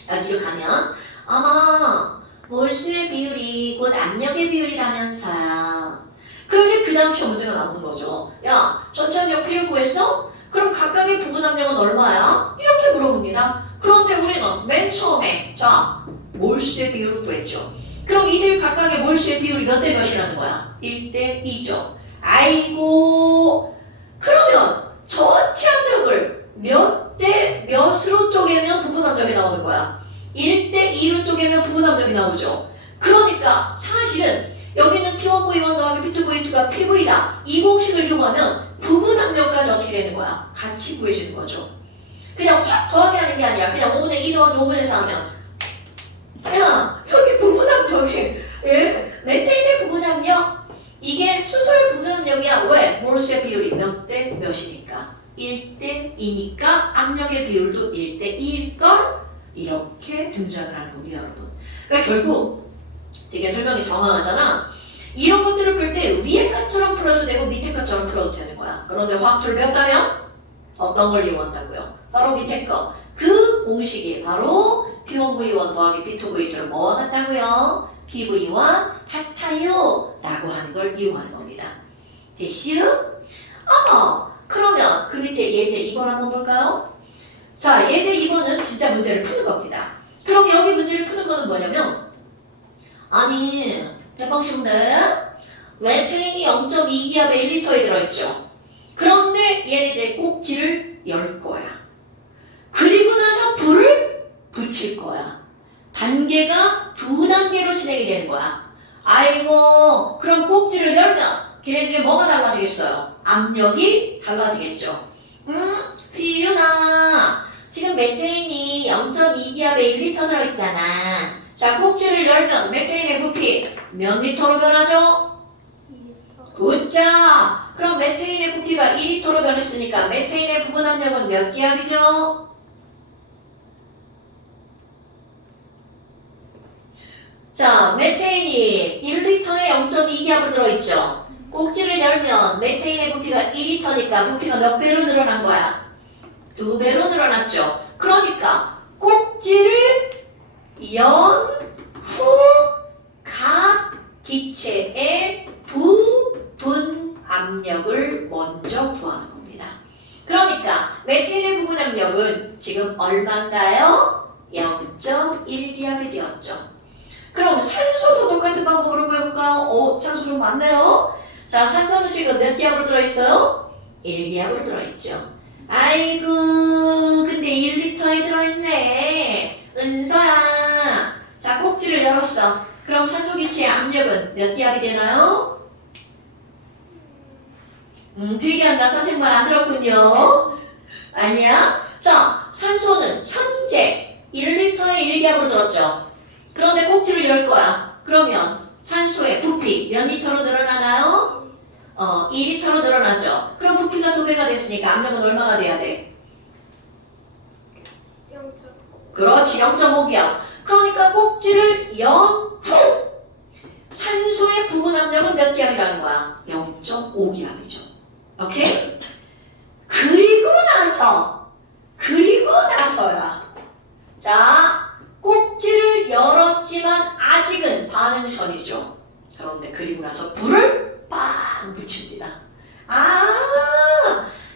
여기로 가면 어머 몰수의 비율이 곧 압력의 비율이라면서요. 그럼 이제 그 다음 시험 문제가 나오는 거죠. 야 전체 압력 P를 구했어? 그럼 각각의 부분 압력은 얼마야? 이렇게 물어봅니다. 그런데 우리는 맨 처음에 자 몰수의 비율을 구했죠. 그럼 이들 각각의 몰수의 비율이 몇 대 몇이라는 거야? 1대 2죠. 아이고 그러면 전체 압력을 몇 대 몇으로 쪼개면 부분 압력이 나오는 거야? 1대 2로 쪼개면 부분 압력이 나오죠. 그러니까 사실은 여기는 P1V1 더하기 P2V2가 PV다. 이 공식을 이용하면 부분 압력까지 어떻게 되는 거야? 같이 구해지는 거죠. 그냥 확 더하기 하는 게 아니라 그냥 5분의 2 더하기 5분의 4 하면 야 여기 부분 압력이 예? 메테인의 부분 압력 이게 수소의 부분 압력이야. 왜? 몰수의 비율이 몇 대 몇이니까 1대 2니까 압력의 비율도 1대 2일걸 이렇게 등장을 하는 겁니다 여러분. 그러니까 결국 되게 설명이 정확하잖아. 이런 것들을 풀 때 위에 것처럼 풀어도 되고 밑에 것처럼 풀어도 되는 거야. 그런데 화학투를 배웠다면 어떤 걸 이용한다고요? 바로 밑에 거. 그 공식이 바로 P1V1 더하기 P2V2를 뭐 같다고요? PV1 같아요 라고 하는 걸 이용하는 겁니다. 됐슈? 그러면 그 밑에 예제 2번 한번 볼까요? 자, 예제 2번은 진짜 문제를 푸는 겁니다. 그럼 여기 문제를 푸는 거는 뭐냐면 아니 대방식인데 메테인이 0.2기압에 1리터에 들어있죠. 그런데 얘네들 꼭지를 열 거야. 그리고 나서 불을 붙일 거야. 단계가 두 단계로 진행이 되는 거야. 아이고 그럼 꼭지를 열면 걔네들이 뭐가 달라지겠어요? 압력이 달라지겠죠. 피윤아 지금 메테인이 0.2기압에 1리터 들어있잖아. 자 꼭지를 열면 메테인의 부피 몇 리터로 변하죠? 2리터. 굿자. 그럼 메테인의 부피가 2리터로 변했으니까 메테인의 부분 압력은 몇 기압이죠? 자, 메테인이 1리터에 0.2기압으로 들어있죠. 꼭지를 열면 메테인의 부피가 2리터니까 부피가 몇 배로 늘어난 거야? 2배로 늘어났죠. 그러니까 꼭지를 연 후 각 기체의 부분 압력을 먼저 구하는 겁니다. 그러니까 메테인의 부분 압력은 지금 얼마인가요? 0.1기압이 되었죠. 그럼 산소도 똑같은 방법으로 구해볼까요? 산소 좀 많네요. 자, 산소는 지금 몇 기압으로 들어있어요? 1기압으로 들어있죠. 아이고, 근데 1리터에 들어있네. 은서야. 자, 꼭지를 열었어. 그럼 산소 기체의 압력은 몇 기압이 되나요? 필기한다. 선생님 말 안 들었군요. 아니야? 자, 산소는 현재 1리터에 1기압으로 들었죠. 그런데 꼭지를 열 거야. 그러면 산소의 부피 몇 리터로 늘어나나요? 2리터로 늘어나죠. 그럼 부피가 2배가 됐으니까 압력은 얼마가 돼야 돼? 0. 그렇지, 0.5기압. 그러니까 꼭지를 연 후 산소의 부분 압력은 몇 기압이라는 거야? 0.5기압이죠. 오케이? 그리고 나서야. 자, 꼭지를 열었지만 아직은 반응 전이죠. 그런데 그리고 나서 불을 빵 붙입니다.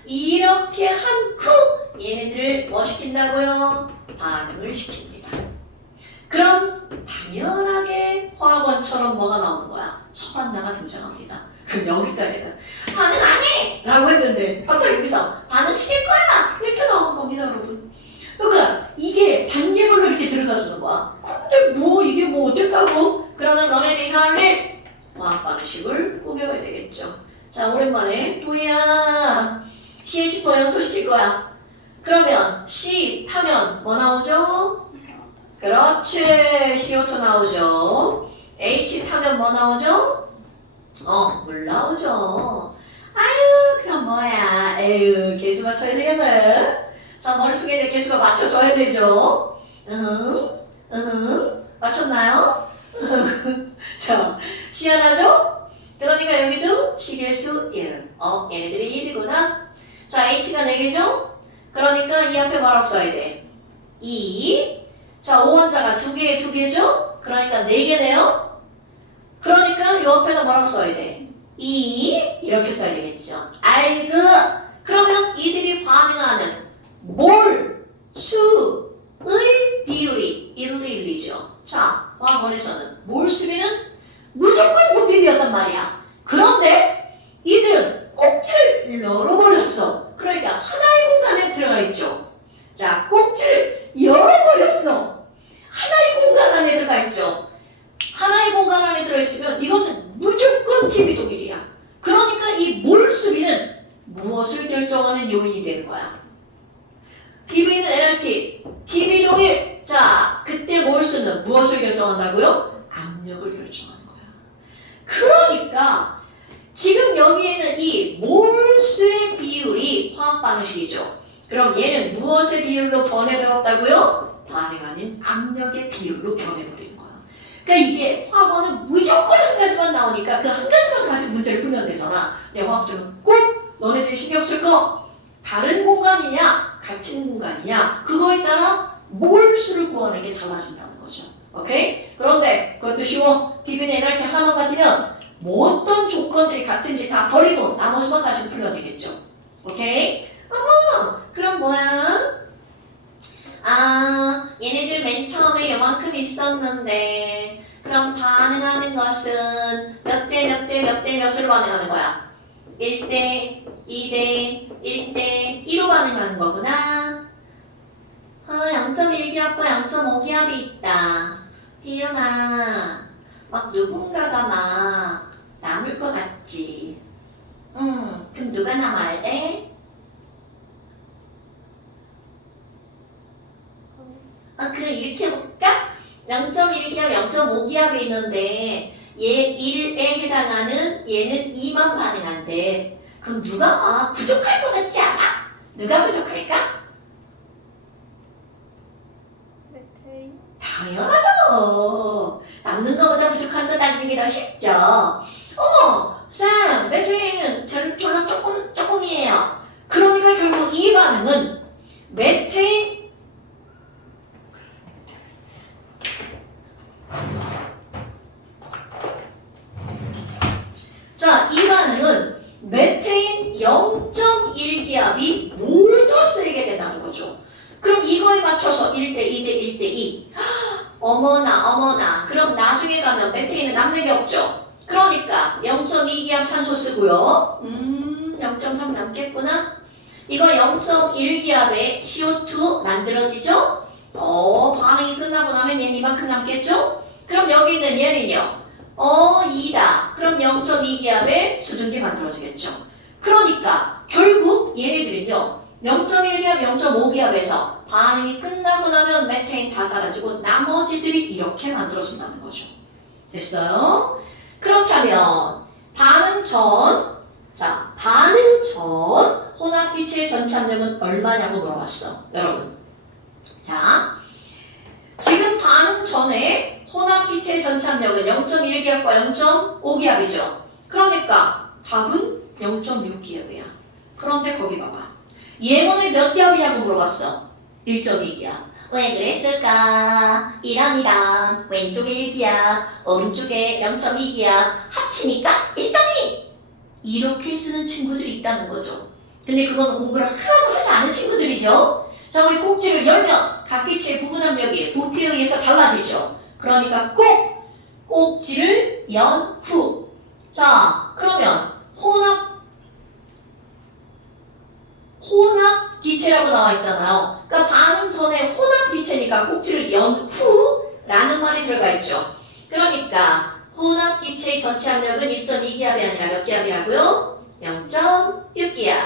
이렇게 한 후 얘네들을 뭐 시킨다고요? 반응을 시킵니다. 그럼 당연하게 화학원처럼 뭐가 나오는 거야? 처반나가 등장합니다. 그럼 여기까지는 반응 안 해! 라고 했는데 갑자기 여기서 반응 시킬 거야! 이렇게 나오는 겁니다 여러분. 그러니까 이게 단계별로 이렇게 들어가주는 거야. 근데 이게 어떡하고? 그러면 너네들이 할 일 화학 반응식을 꾸며야 되겠죠. 자, 오랜만에 도희야 CH4 연소시킬 거야. 그러면 C 타면 뭐 나오죠? 그렇지, CO2 나오죠. H 타면 뭐 나오죠? 물 나오죠. 아유, 그럼 뭐야? 에휴, 개수 맞춰야 되겠네. 자, 머릿속에 이제 개수가 맞춰져야 되죠. 맞췄나요? 자, 시원하죠? 그러니까 여기도 시계수 1. 얘네들이 1이구나. 자, H가 4개죠? 그러니까 이 앞에 뭐라고 써야 돼? 2. 자, O원자가 2개죠? 그러니까 4개네요? 그러니까 이 앞에는 뭐라고 써야 돼? 2. 이렇게 써야 되겠죠. 아이고, 그러면 이들이 반응하는 몰, 수의 비율이 1:1이죠. 자, 화학원에서는 몰 수비는 무조건 부피비였단 말이야. 그런데 이들은 꼭지를 열어버렸어. 그러니까 하나의 공간에 들어가 있죠. 자, 꼭지를 열어버렸어. 하나의 공간 안에 들어가 있죠. 하나의 공간 안에 들어있으면 이거는 무조건 TV 동일이야. 그러니까 이 몰 수비는 무엇을 결정하는 요인이 되는 거야? PV는 LRT, TV 동일. 자, 그때 몰수는 무엇을 결정한다고요? 압력을 결정하는 거야. 그러니까 지금 여기에는 이 몰수의 비율이 화학 반응식이죠. 그럼 얘는 무엇의 비율로 변해버렸다고요? 반응하는 압력의 비율로 변해버리는 거야. 그러니까 이게 화학원은 무조건 한 가지만 나오니까 그 한 가지만 가지고 문제를 풀면 되잖아. 근데 화학적은 꼭 너네들 신경 쓸 거 다른 공간이냐 같은 공간이냐 그거에 따라 몰수를 구하는 게 달라진다는 거죠. 오케이? 그런데 그것도 쉬워. 비빈 에너지 하나만 가지면 뭐 어떤 조건들이 같은지 다 버리고 나머지만 가지고 풀면 되겠죠. 오케이? 그럼 뭐야? 얘네들 맨 처음에 요만큼 있었는데 그럼 반응하는 것은 몇 대 몇 대 몇 대 몇으로 반응하는 거야? 1대, 2대, 1대 2로 반응하는 거구나. 0.1기압과 0.5기압이 있다. 희연아, 막 누군가가 막 남을 것 같지? 그럼 누가 남아야 돼? 그럼 이렇게 해볼까? 0.1기압, 0.5기압이 있는데 얘 1에 해당하는 얘는 2만 반응한대. 그럼 누가 부족할 것 같지 않아? 누가 부족할까? 메테인. 당연하죠. 남는 것보다 부족한 거 따지는 게 더 쉽죠. 쌤, 메테인은 저는 조금이에요. 그러니까 결국 이 반응은 메테인 자, 이 반응은 메테인 0.1기압이 모두 쓰이게 된다는 거죠. 그럼 이거에 맞춰서 1대 2대 1대 2. 어머나. 그럼 나중에 가면 메테인은 남는 게 없죠. 그러니까 0.2기압 산소 쓰고요. 0.3 남겠구나. 이거 0.1기압에 CO2 만들어지죠? 반응이 끝나고 나면 얘는 이만큼 남겠죠? 그럼 여기 있는 얘는요? 2다. 그럼 0.2기압에 수증기 만들어지겠죠. 그러니까 결국 얘네들은요. 0.1기압, 0.5기압에서 반응이 끝나고 나면 메테인 다 사라지고 나머지들이 이렇게 만들어진다는 거죠. 됐어요? 그렇다면 반응 전 혼합기체의 전체 압력은 얼마냐고 물어봤어. 여러분. 자, 지금 반응 전에 혼합기체의 전체 압력은 0.1기압과 0.5기압이죠. 그러니까 답은 0.6기압이야. 그런데 거기 봐봐. 얘는 몇 기압이냐고 물어봤어. 1.2기압. 왜 그랬을까? 이랑 왼쪽에 1기압, 오른쪽에 0.2기압 합치니까 1.2! 이렇게 쓰는 친구들이 있다는 거죠. 근데 그거는 공부를 하나도 하지 않은 친구들이죠. 자, 우리 꼭지를 열면 각 기체의 부분 압력이 부피에 의해서 달라지죠. 그러니까 꼭 꼭지를 연 후. 자, 그러면 혼합 기체라고 나와 있잖아요. 그러니까 반응 전에 혼합 기체니까 꼭지를 연 후라는 말이 들어가 있죠. 그러니까 혼합 기체의 전체 압력은 1.2기압이 아니라 몇 기압이라고요? 0.6기압.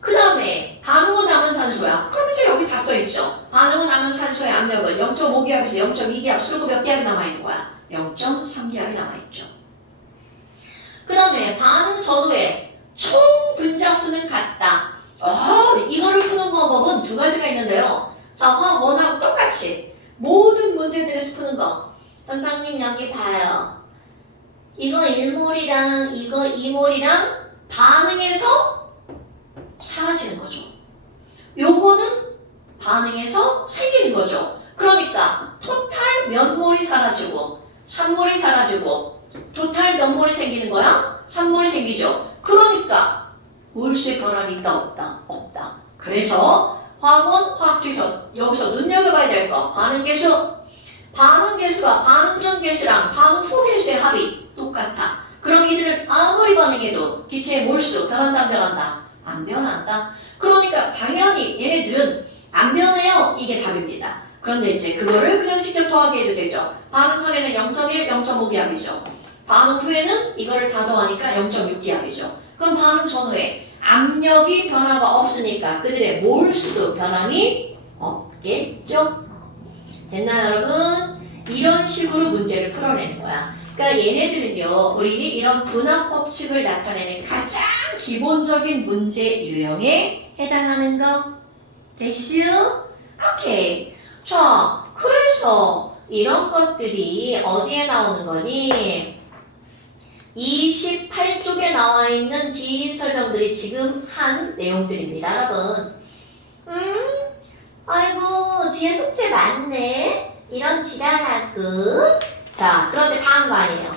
그 다음에 반응 후 남은 산소야. 그럼 이제 여기 다 써있죠. 반응 후 남은 산소의 압력은 0.5기압에서 0.2기압 쓰고 몇 기압이 남아있는 거야? 0.3기압이 남아있죠. 그 다음에 반응 전후에 총 분자수는 같다. 이거를 푸는 방법은 두 가지가 있는데요. 자, 화학 원하고 똑같이 모든 문제들에서 푸는 거. 선생님 여기 봐요. 이거 1몰이랑 이거 2몰이랑 반응해서 사라지는 거죠. 요거는 반응해서 생기는 거죠. 그러니까 토탈 몇 몰이 사라지고 3몰이 사라지고 토탈 몇 몰이 생기는 거야? 3몰이 생기죠. 그러니까 몰수의 변화는 있다 없다. 그래서 화학원, 화학주의소 여기서 눈여겨봐야 될 거 반응 개수. 반응 개수가 반응 전 개수랑 반응 후 개수의 합이 똑같아. 그럼 이들은 아무리 반응해도 기체의 몰수 변한다 안 변한다? 안 변한다. 그러니까 당연히 얘네들은 안 변해요. 이게 답입니다. 그런데 이제 그거를 그냥 직접 더하게 해도 되죠. 반응 전에는 0.1, 0.5기압이죠. 반응 후에는 이거를 다 더하니까 0.6기압이죠. 그럼 반응 전후에 압력이 변화가 없으니까 그들의 몰수도 변함이 없겠죠. 됐나요, 여러분? 이런 식으로 문제를 풀어내는 거야. 그러니까 얘네들은요, 우리 이런 분학 법칙을 나타내는 가장 기본적인 문제 유형에 해당하는 거. 됐슈? 오케이. 자, 그래서 이런 것들이 어디에 나오는 거니? 28쪽에 나와 있는 긴 설명들이 지금 한 내용들입니다, 여러분. 아이고, 뒤에 숙제 많네. 이런 지랄하고. 자, 그런데 다 한 거 아니에요.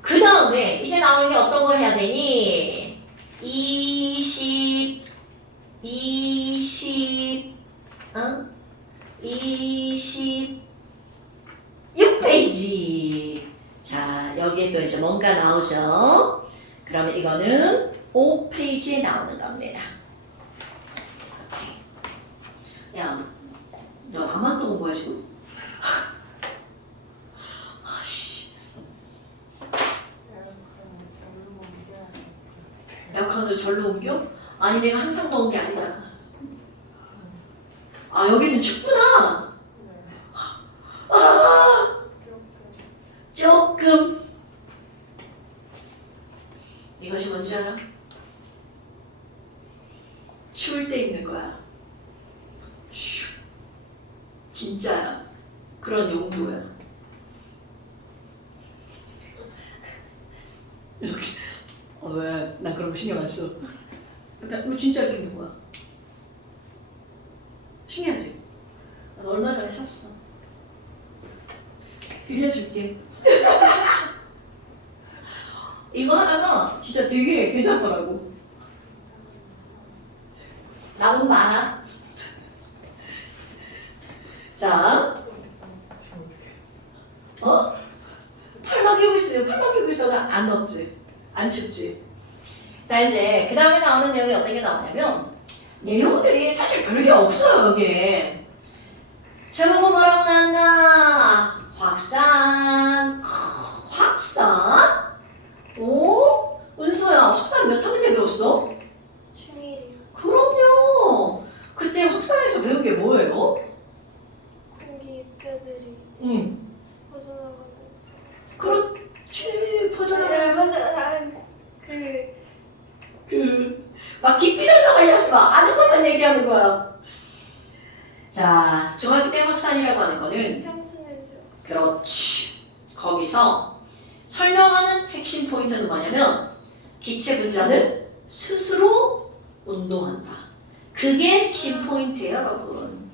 그 다음에 이제 나오는 게 어떤 걸 해야 되니? 26페이지. 자, 여기에 또 이제 뭔가 나오죠? 그러면 이거는 5페이지에 나오는 겁니다. 야, 너 나만 또 온 거야, 지금? 아씨. 에어컨을 절로 옮겨? 아니, 내가 항상 넣은 게 아니잖아. 아, 여기는 춥구나. 아, 조금. 이것이 뭔지 알아? 추울 때 입는 거야. 휴. 진짜야. 그런 용도야. 이렇게. 왜? 난 그런 거 신경 안 써. 일단 이거 진짜 이렇게 입는 거야. 신기하지? 난 얼마 전에 샀어. 빌려줄게. 이거 하나가 진짜 되게 괜찮더라고. 나무 많아. 자, 팔만 끼고 있어요. 팔만 끼고 있어도 안 덥지, 안 춥지. 자, 이제 그 다음에 나오는 내용이 어떤 게 나오냐면 내용들이 사실 별게 없어요. 여기에 제목은 뭐라고 나왔나? 확산. 확산? 오? 은서야, 확산 몇 학년 때 배웠어? 중1이요. 그럼요. 그때 확산에서 배운 게 뭐예요? 공기 입자들이 응. 퍼져나가면서 그렇지. 퍼져나가. 퍼져나가는 막 깊이 설명하려 하지 마. 아는 것만 얘기하는 거야. 자, 중학교 때 확산이라고 하는 거는 향수 냄새 맡았어요. 그렇지. 거기서 설명하는 핵심 포인트는 뭐냐면 기체 분자는 스스로 운동한다. 그게 핵심 포인트예요, 여러분.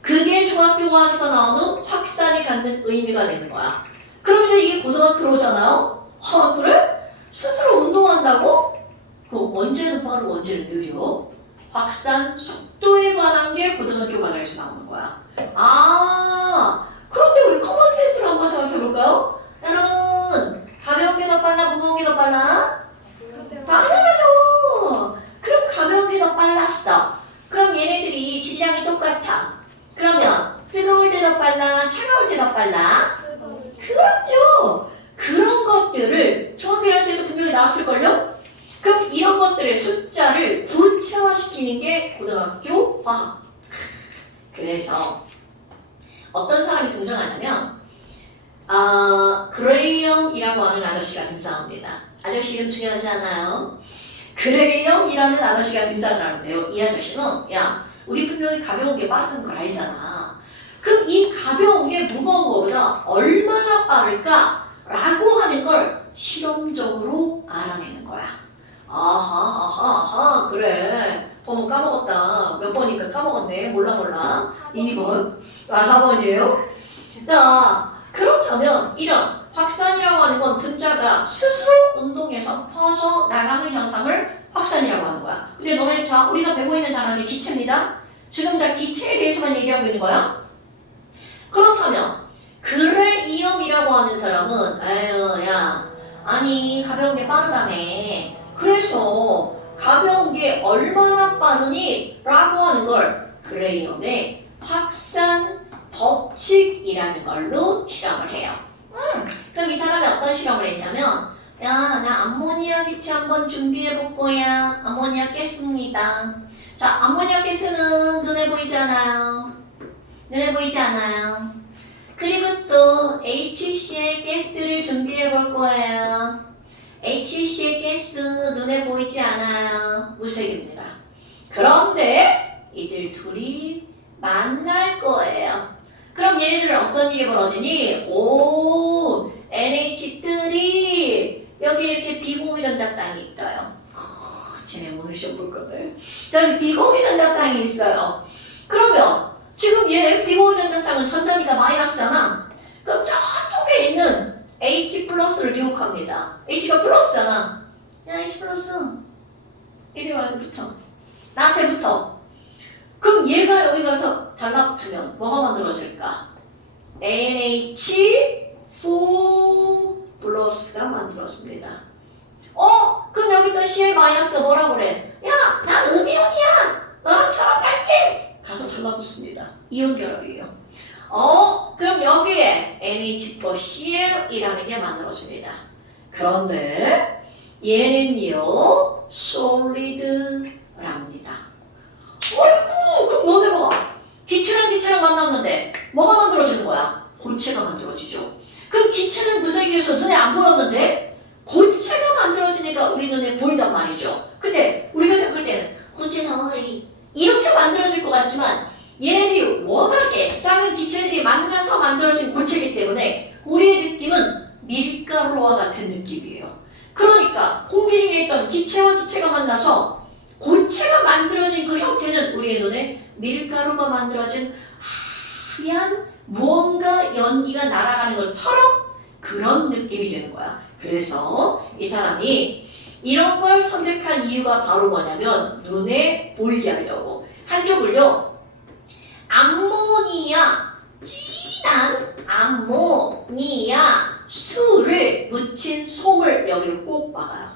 그게 중학교 과학에서 나오는 확산이 갖는 의미가 되는 거야. 그럼 이제 이게 고등학교로 오잖아요? 아, 그래? 스스로 운동한다고? 그럼 언제는 빠르고 언제는 느려? 확산 속도에 관한 게 고등학교 과정에서 나오는 거야. 아, 그런데 우리 커먼센스로 한번 생각해볼까요? 여러분, 가벼운 게 더 빨라, 무거운 게 더 빨라? 당연하죠. 그럼 가벼운 게 더 빨랐어. 그럼 얘네들이 질량이 똑같아. 그러면 뜨거울 때 더 빨라, 차가울 때 더 빨라? 그럼요. 그런 것들을 중학교 1학년 때도 분명히 나왔을걸요? 그럼 이런 것들의 숫자를 구체화시키는 게 고등학교 과학. 그래서 어떤 사람이 등장하냐면 그레이엄이라고 하는 아저씨가 등장합니다. 아저씨 이름 중요하지 않아요? 그레이엄이라는 아저씨가 등장을 하는데요. 이 아저씨는 야, 우리 분명히 가벼운 게 빠르다는 걸 알잖아. 그럼 이 가벼운 게 무거운 것보다 얼마나 빠를까? 라고 하는 걸 실험적으로 알아내는 거야. 아하, 그래. 번호 까먹었다. 몇 번이니까 까먹었네. 몰라. 2번. 4번이에요? 자, 그렇다면 이런 확산이라고 하는 건 분자가 스스로 운동해서 퍼져나가는 현상을 확산이라고 하는 거야. 근데 너네 자, 우리가 배우고 있는 단어는 기체입니다. 지금 다 기체에 대해서만 얘기하고 있는 거야. 그렇다면 그레이엄이라고 하는 사람은 에휴, 야, 아니 가벼운 게 빠르다며. 그래서 가벼운 게 얼마나 빠르니? 라고 하는 걸 그레이엄의 확산 법칙이라는 걸로 실험을 해요. 그럼 이 사람이 어떤 실험을 했냐면 야, 나 암모니아 기체 한번 준비해 볼 거야. 암모니아 가스입니다. 자, 암모니아 가스는 눈에 보이지 않아요. 눈에 보이지 않아요. 그리고 또 HCl 가스를 준비해 볼 거예요. HCl 가스 눈에 보이지 않아요. 무색입니다. 그런데 이들 둘이 만날 거예요. 그럼 얘네들은 어떤 일이 벌어지니? 오, NH3 여기 이렇게 비공유전자땅이 있어요. 쟤네 오늘 시험 볼 거들. 여기 비공유전자땅이 있어요. 그러면 지금 얘 비공유전자쌍은 전자니까 마이너스잖아. 그럼 저쪽에 있는 H 플러스를 유혹합니다. H가 플러스잖아. 야 H 플러스 이리 와 붙어. 나한테 붙어. 그럼 얘가 여기 가서 달라붙으면 뭐가 만들어질까? NH4 플러스가 만들어집니다. 그럼 여기다 Cl 마이너스가 뭐라고 그래? 야, 난 음이온이야. 너랑 결합할게. 가서 달라붙습니다. 이온 결합이에요. 그럼 여기에 NH4Cl이라는 게 만들어집니다. 그런데 얘는요, solid랍니다. 어이구, 그럼 너네 봐. 기체랑 기체랑 만났는데 뭐가 만들어지는 거야? 고체가 만들어지죠. 그럼 기체는 무색이어서 눈에 안 보였는데 고체가 만들어지니까 우리 눈에 보인단 말이죠. 근데 우리가 생각할 때는 고체 덩어리 이렇게 만들어질 것 같지만 얘네들이 워낙에 작은 기체들이 만나서 만들어진 고체이기 때문에 우리의 느낌은 밀가루와 같은 느낌이에요. 그러니까 공기 중에 있던 기체와 기체가 만나서 고체가 만들어진 그 형태는 우리의 눈에 밀가루가 만들어진 하얀 무언가 연기가 날아가는 것처럼 그런 느낌이 되는 거야. 그래서 이 사람이 이런 걸 선택한 이유가 바로 뭐냐면 눈에 보이게 하려고. 한쪽을요, 암모니아, 진한 암모니아 수를 묻힌 솜을 여기를 꼭 막아요.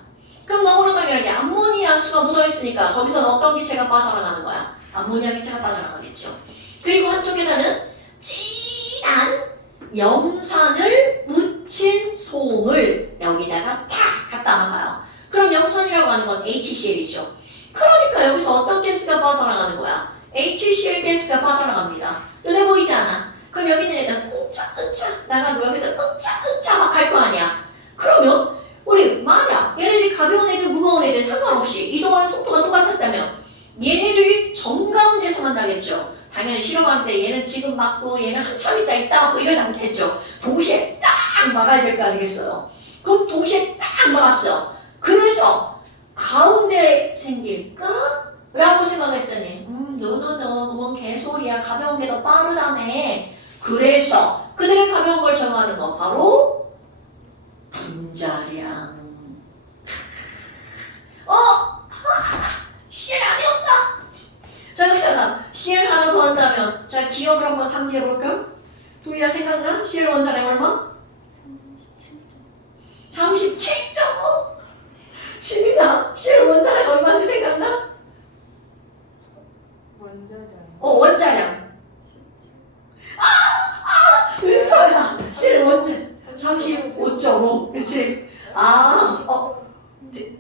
그럼 너무나 당연하게 암모니아 수가 묻어있으니까 거기서는 어떤 기체가 빠져나가는 거야? 암모니아 기체가 빠져나가겠죠. 그리고 한쪽에다는 진한 염산을 묻힌 솜을 여기다가 탁 갖다 막아요. 그럼 염산이라고 하는 건 HCl이죠. 그러니까 여기서 어떤 가스가 빠져나가는 거야? HCl 가스가 빠져나갑니다. 눈에 보이지 않아. 그럼 여기 있는 애들 응차응차 나가고 여기다 응차응차 막 갈 거 아니야. 그러면 우리 만약 얘네들이 가벼운 애들 무거운 애들 상관없이 이동하는 속도가 똑같았다면 얘네들이 정가운데서만 나겠죠. 당연히 실험할 때 얘는 지금 맞고 얘는 한참 있다 맞고 이러지 않겠죠. 동시에 딱 막아야 될 거 아니겠어요. 그럼 동시에 딱 막았어요. 그래서 가운데 생길까? 라고 생각했더니 노노노 그건 개소리야. 가벼운 게 더 빠르다며. 그래서 그들의 가벼운 걸 정하는 거 바로 분자량. CL 아니었다. 자, 여기다가 CL 하나 더 한다면 자, 기억을 한번 상기해볼까? 두희야 생각나? CL 원자량 얼마? 37.5. 시민아, CL 원자량 얼마인지 생각나? 원자량. 은서야, CL 원자량 35.5. 그치?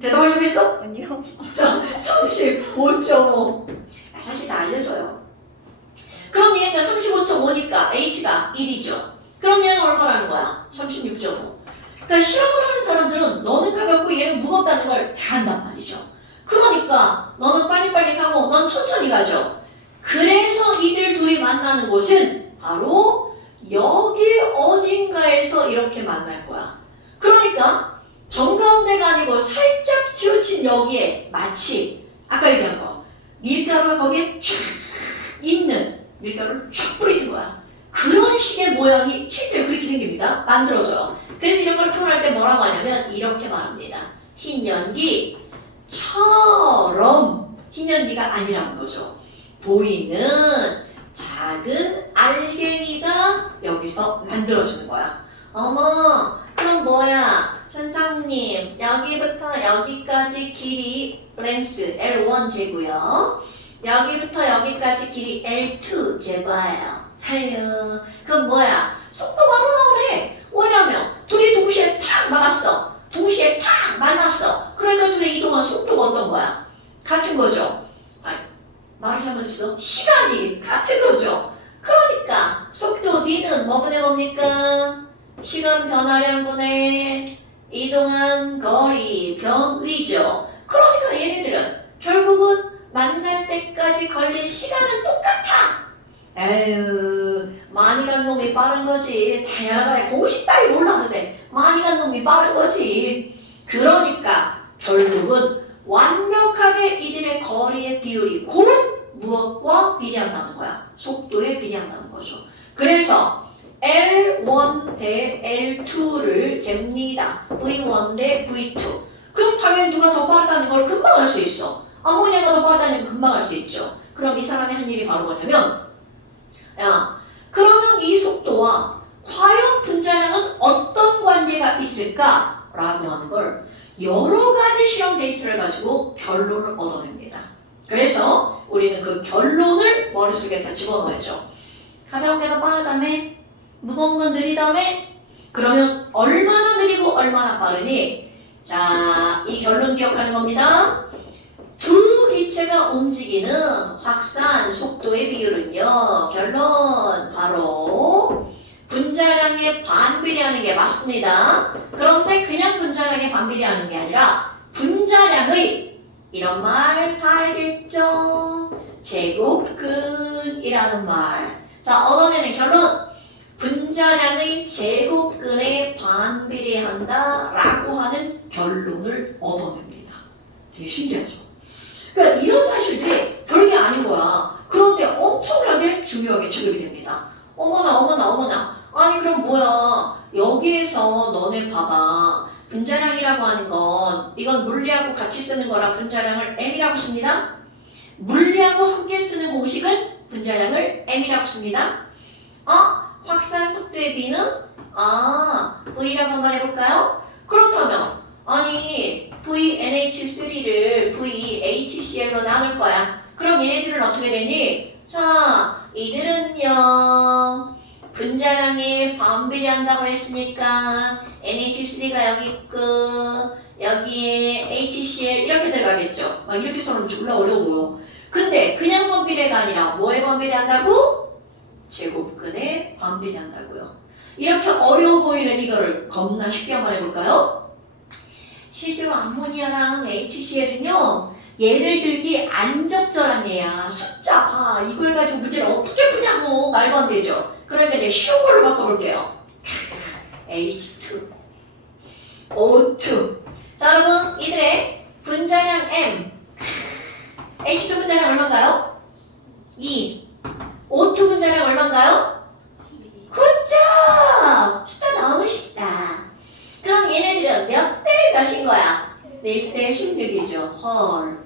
대답하려고 했어? 아니요. 자, 35.5. 사실 다 알려줘요. 그럼 얘가 35.5니까 H가 1이죠. 그럼 얘는 얼마라는 거야? 36.5. 그러니까 실험을 하는 사람들은 너는 가볍고 얘는 무겁다는 걸 다 한단 말이죠. 그러니까 너는 빨리빨리 가고 넌 천천히 가죠. 그래서 이들 둘이 만나는 곳은 바로 여기 어딘가에서 이렇게 만날 거야. 그러니까 정가운데가 아니고 살짝 치우친 여기에 마치 아까 얘기한 거 밀가루가 거기에 쫙 있는 밀가루를 쫙 뿌리는 거야. 그런 식의 모양이 실제로 그렇게 생깁니다. 만들어져요. 그래서 이런 걸 표현할 때 뭐라고 하냐면 이렇게 말합니다. 흰 연기처럼 흰 연기가 아니라는 거죠. 보이는 작은 알갱이가 여기서 만들어지는 거야. 어머, 그럼 뭐야? 선생님, 여기부터 여기까지 길이 랭스 L1 제고요. 여기부터 여기까지 길이 L2 제거예요. 아유, 그럼 뭐야? 속도 바로 나오네. 왜냐면 둘이 동시에 탁 막았어. 동시에 탁 만났어. 그러니까 둘이 이동한 속도가 어떤 거야? 같은 거죠. 말을 잘못했어. 시간이 같은 거죠. 그러니까 속도 D는 뭐분의 뭡니까? 시간 변화량분의 이동한 거리 변위죠. 그러니까 얘네들은 결국은 만날 때까지 걸린 시간은 똑같아. 에휴, 많이 간 놈이 빠른 거지. 당연하다. 공식 따위 몰라도 돼. 많이 간 놈이 빠른 거지. 그러니까 결국은 완벽하게 이들의 거리의 비율이 곧 무엇과 비례한다는 거야? 속도에 비례한다는 거죠. 그래서 L1 대 L2를 잽니다. V1 대 V2. 그럼 당연히 누가 더 빠르다는 걸 금방 알 수 있어. 아모니아가 더 빠르다는 걸 금방 알 수 있죠. 그럼 이 사람이 한 일이 바로 뭐냐면, 야, 그러면 이 속도와 과연 분자량은 어떤 관계가 있을까? 라고 하는 걸 여러 가지 실험 데이터를 가지고 결론을 얻어냅니다. 그래서 우리는 그 결론을 머릿속에 다 집어넣어야죠. 가벼운 게 더 빠르다며? 무거운 건 느리다며? 그러면 얼마나 느리고 얼마나 빠르니? 자, 이 결론 기억하는 겁니다. 두 기체가 움직이는 확산 속도의 비율은요. 결론 바로 분자량에 반비례하는 게 맞습니다. 그런데 그냥 분자량에 반비례하는 게 아니라 분자량의 이런 말 다 알겠죠? 제곱근이라는 말. 자, 얻어내는 결론. 분자량의 제곱근에 반비례한다 라고 하는 결론을 얻어냅니다. 되게 신기하죠? 그러니까 이런 사실들이 별게 아닌 거야. 그런데 엄청나게 중요하게 취급이 됩니다. 어머나 어머나 어머나. 아니 그럼 뭐야. 여기에서 너네 봐봐. 분자량이라고 하는 건 이건 물리하고 같이 쓰는 거라 분자량을 M이라고 씁니다. 물리하고 함께 쓰는 공식은 분자량을 M이라고 씁니다. 확산 속도의 B는 V라고 한번 해볼까요? 그렇다면 아니 VNH3를 VHCl로 나눌 거야. 그럼 얘네들은 어떻게 되니? 자, 이들은요 분자량에 반비례한다고 했으니까 NH3가 여기 있고 여기에 HCl 이렇게 들어가겠죠. 막 이렇게 써놓으면 졸라 어려워 보여. 근데 그냥 반비례가 아니라 뭐에 반비례한다고? 제곱근에 반비례한다고요. 이렇게 어려워 보이는 이거를 겁나 쉽게 한번 해볼까요? 실제로 암모니아랑 HCl은요 예를 들기 안 적절한 예야. 숫자 봐. 이걸 가지고 문제를 어떻게 푸냐고. 말도 안 되죠. 그러니까 이제 쉬운 걸로 바꿔볼게요. H2 O2. 자 여러분 이들의 분자량 M. H2 분자량 얼마인가요? 2. O2 분자량 얼마인가요? 12. 굿잡! 숫자 너무 쉽다. 그럼 얘네들은 몇 대 몇인 거야? 1대 16이죠. 헐.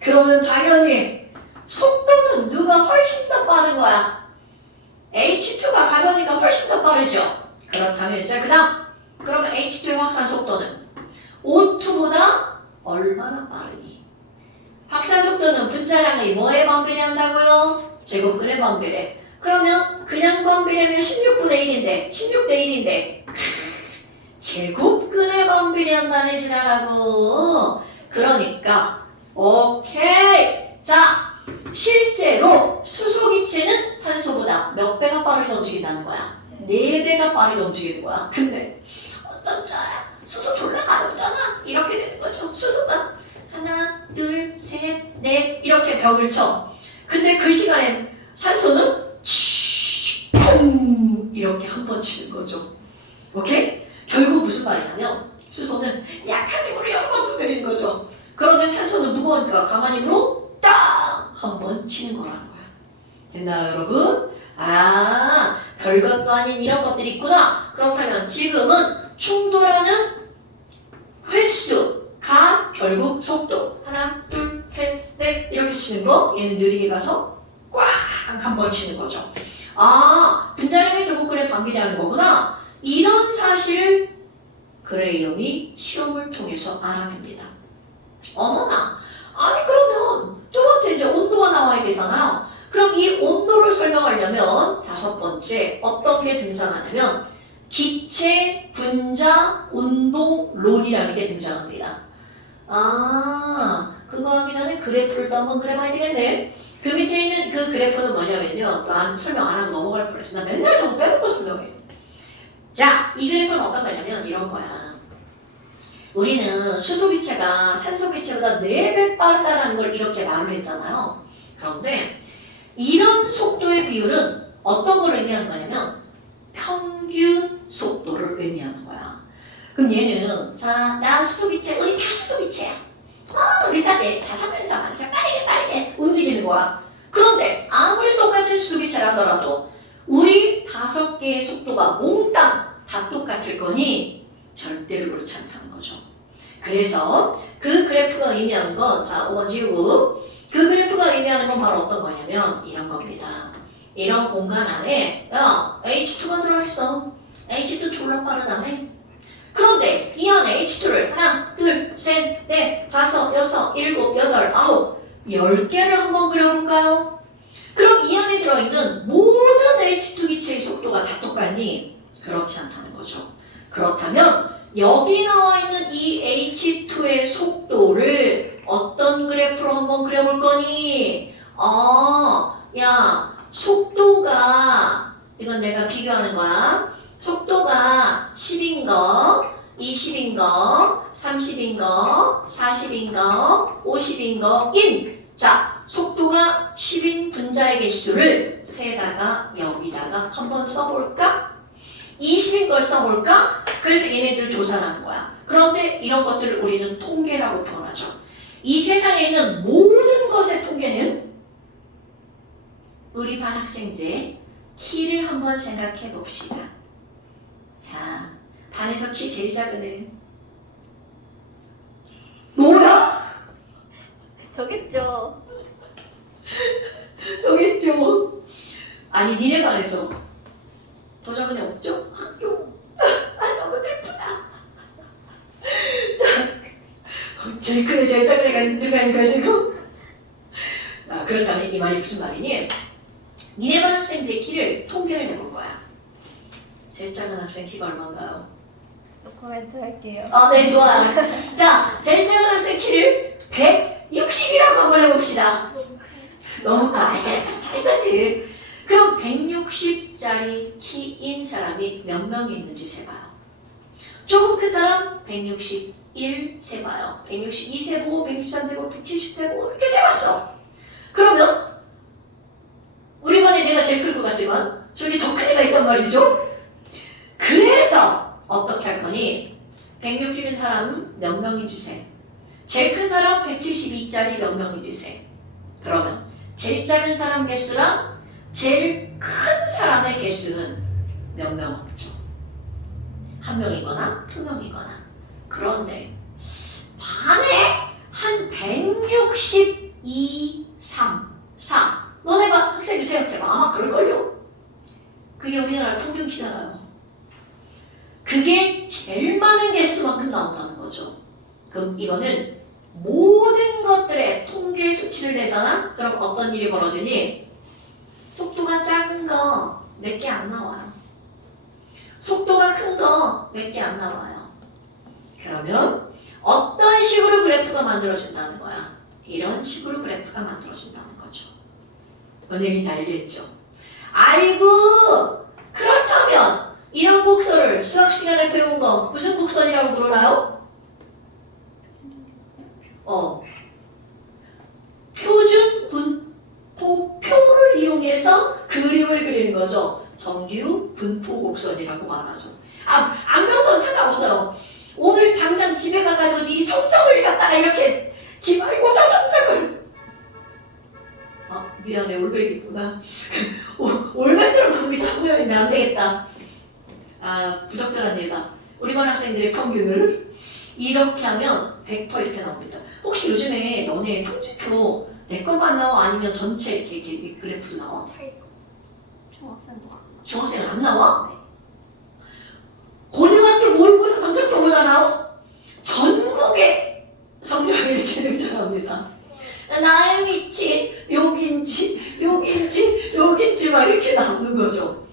그러면 당연히 속도는 누가 훨씬 더 빠른 거야? H2가 가벼우니까 훨씬 더 빠르죠. 그렇다면 이제 그러면 H2의 확산 속도는 O2보다 얼마나 빠르니? 확산 속도는 분자량이 뭐에 반비례한다고요? 제곱근에 반비례. 그러면 그냥 반비례면 16분의 1인데 16대 1인데 제곱근에 반비례한다는 지랄하고. 그러니까 오케이. 자 실제로 수소기체는 산소보다 몇 배가 빠르게 움직인다는 거야? 4배가 빠르게 움직이는 거야. 근데 어떤 자야? 수소 졸라 가볍잖아. 이렇게 되는 거죠. 수소가 하나, 둘, 셋, 넷 이렇게 벽을 쳐. 근데 그 시간엔 산소는 퐁 이렇게 한 번 치는 거죠. 오케이? 결국 무슨 말이냐면 수소는 약한 힘으로 여러 번 두드리는 거죠. 그런데 산소는 무거우니까 강한 힘으로 딱 한 번 치는 거라는 거야. 됐나요 여러분? 별것도 아닌 이런 것들이 있구나. 그렇다면 지금은 충돌하는 횟수가 결국 속도 하나, 둘, 셋, 넷 이렇게 치는 거. 얘는 느리게 가서 꽉 한 번 치는 거죠. 분자량의 제곱근에 반비례하는 거구나. 이런 사실을 그레이엄이 실험을 통해서 알아냅니다. 어머나, 아니 그러면 두 번째 이제 온도가 나와야 되잖아요. 그럼 이 온도를 설명하려면 5번째 어떤 게 등장하냐면 기체 분자 운동론이라는 게 등장합니다. 그거 하기 전에 그래프를 또 한번 그려봐야 되겠네. 그 밑에 있는 그 그래프는 뭐냐면요. 또 설명 안 하고 넘어갈 뻔했어. 나 맨날 저거 빼놓고 설명해. 자, 이 그래프는 어떤 거냐면 이런 거야. 우리는 수소기체가 산소기체보다 4배 빠르다라는 걸 이렇게 말을 했잖아요. 그런데 이런 속도의 비율은 어떤 걸 의미하는 거냐면 평균 속도를 의미하는 거야. 그럼 얘는 자, 나 수소기체, 우리 다 수소기체야. 우리 다 5명이서 자 빠르게 움직이는 거야. 그런데 아무리 똑같은 수소기체라더라도 우리 5개의 속도가 몽땅 다 똑같을 거니 절대로 그렇지 않다는 거죠. 그래서 그 그래프가 의미하는 건, 자, 5번 지우고, 그 그래프가 의미하는 건 바로 어떤 거냐면 이런 겁니다. 이런 공간 안에 야, H2가 들어있어. H2 졸라 빠르다며. 그런데 이 안에 H2를 하나, 둘, 셋, 넷, 다섯, 여섯, 일곱, 여덟, 아홉, 10개를 한번 그려볼까요? 그럼 이 안에 들어있는 모든 H2 기체의 속도가 다 똑같니? 그렇지 않다는 거죠. 그렇다면 여기 나와 있는 이 H2의 속도를 어떤 그래프로 한번 그려볼 거니? 야, 속도가, 이건 내가 비교하는 거야. 속도가 10인 거, 20인 거, 30인 거, 40인 거, 50인 거, 자, 속도가 10인 분자의 개수를 세다가 여기다가 한번 써볼까? 20인 걸 써볼까? 그래서 얘네들 조사를 하는 거야. 그런데 이런 것들을 우리는 통계라고 표현하죠. 이 세상에 있는 모든 것의 통계는 우리 반 학생들의 키를 한번 생각해 봅시다. 자, 반에서 키 제일 작은 애 뭐야? 저겠죠. 저기 있죠. 아니 니네 반에서 더 작은 애 없죠? 학교. 너무 슬프다. 자, 제일 큰 애, 제일 작은 애가 들어가는 거야 지금. 그렇다면 이 말이 무슨 말이니? 니네 반 학생들의 키를 통계를 내볼 거야. 제일 작은 학생 키가 얼마인가요? 노코멘트 할게요. 네, 좋아요. 자, 제일 작은 학생 키를 160이라고 한번 해봅시다. 너무 이거지. 그럼 160짜리 키인 사람이 몇 명이 있는지 세봐요. 조금 큰 사람 161 세봐요. 162 세고 163 세고 170 세고 이렇게 세봤어. 그러면 우리 반에 내가 제일 클 것 같지만 저기 더 큰 애가 있단 말이죠. 그래서 어떻게 할 거니? 160인 사람 몇 명인지 세. 제일 큰 사람 172짜리 몇 명인지 세. 그러면 제일 작은 사람 개수랑 제일 큰 사람의 개수는 몇 명 없죠? 한 명이거나 두 명이거나. 그런데 반에 한 162, 3, 4. 너네가 학생들 생각해봐. 아마 그럴걸요? 그게 우리나라 평균 키잖아요. 그게 제일 많은 개수만큼 나온다는 거죠. 그럼 이거는 모든 것들의 통계 수치를 내잖아? 그럼 어떤 일이 벌어지니? 속도가 작은 거 몇 개 안 나와요. 속도가 큰 거 몇 개 안 나와요. 그러면 어떤 식으로 그래프가 만들어진다는 거야? 이런 식으로 그래프가 만들어진다는 거죠. 뭔 얘기인지 알겠죠? 아이고, 그렇다면 이런 곡선을 수학 시간에 배운 거 무슨 곡선이라고 부르나요? 표준 분포표를 이용해서 그림을 그리는 거죠. 정규 분포 곡선이라고 말하죠. 안 배워서 상관없어요. 오늘 당장 집에 가가지고 네 성적을 갖다가 이렇게 기말고사 성적을 미안해 올백이구나. 올백 들어갑니다. 후회했네. 안 되겠다. 부적절한 예다. 우리 반 학생들의 평균을 이렇게 하면 100% 이렇게 나옵니다. 혹시 요즘에 너네 통지표 내 것만 나와? 아니면 전체 이렇게 그래프 나와? 중학생도 안 나와. 중학생은 안 나와? 네. 고등학교 모의고사 성적표 보잖아. 전국의 성적이 이렇게 등장합니다. 나의 위치 여긴지 막 이렇게 나오는 거죠.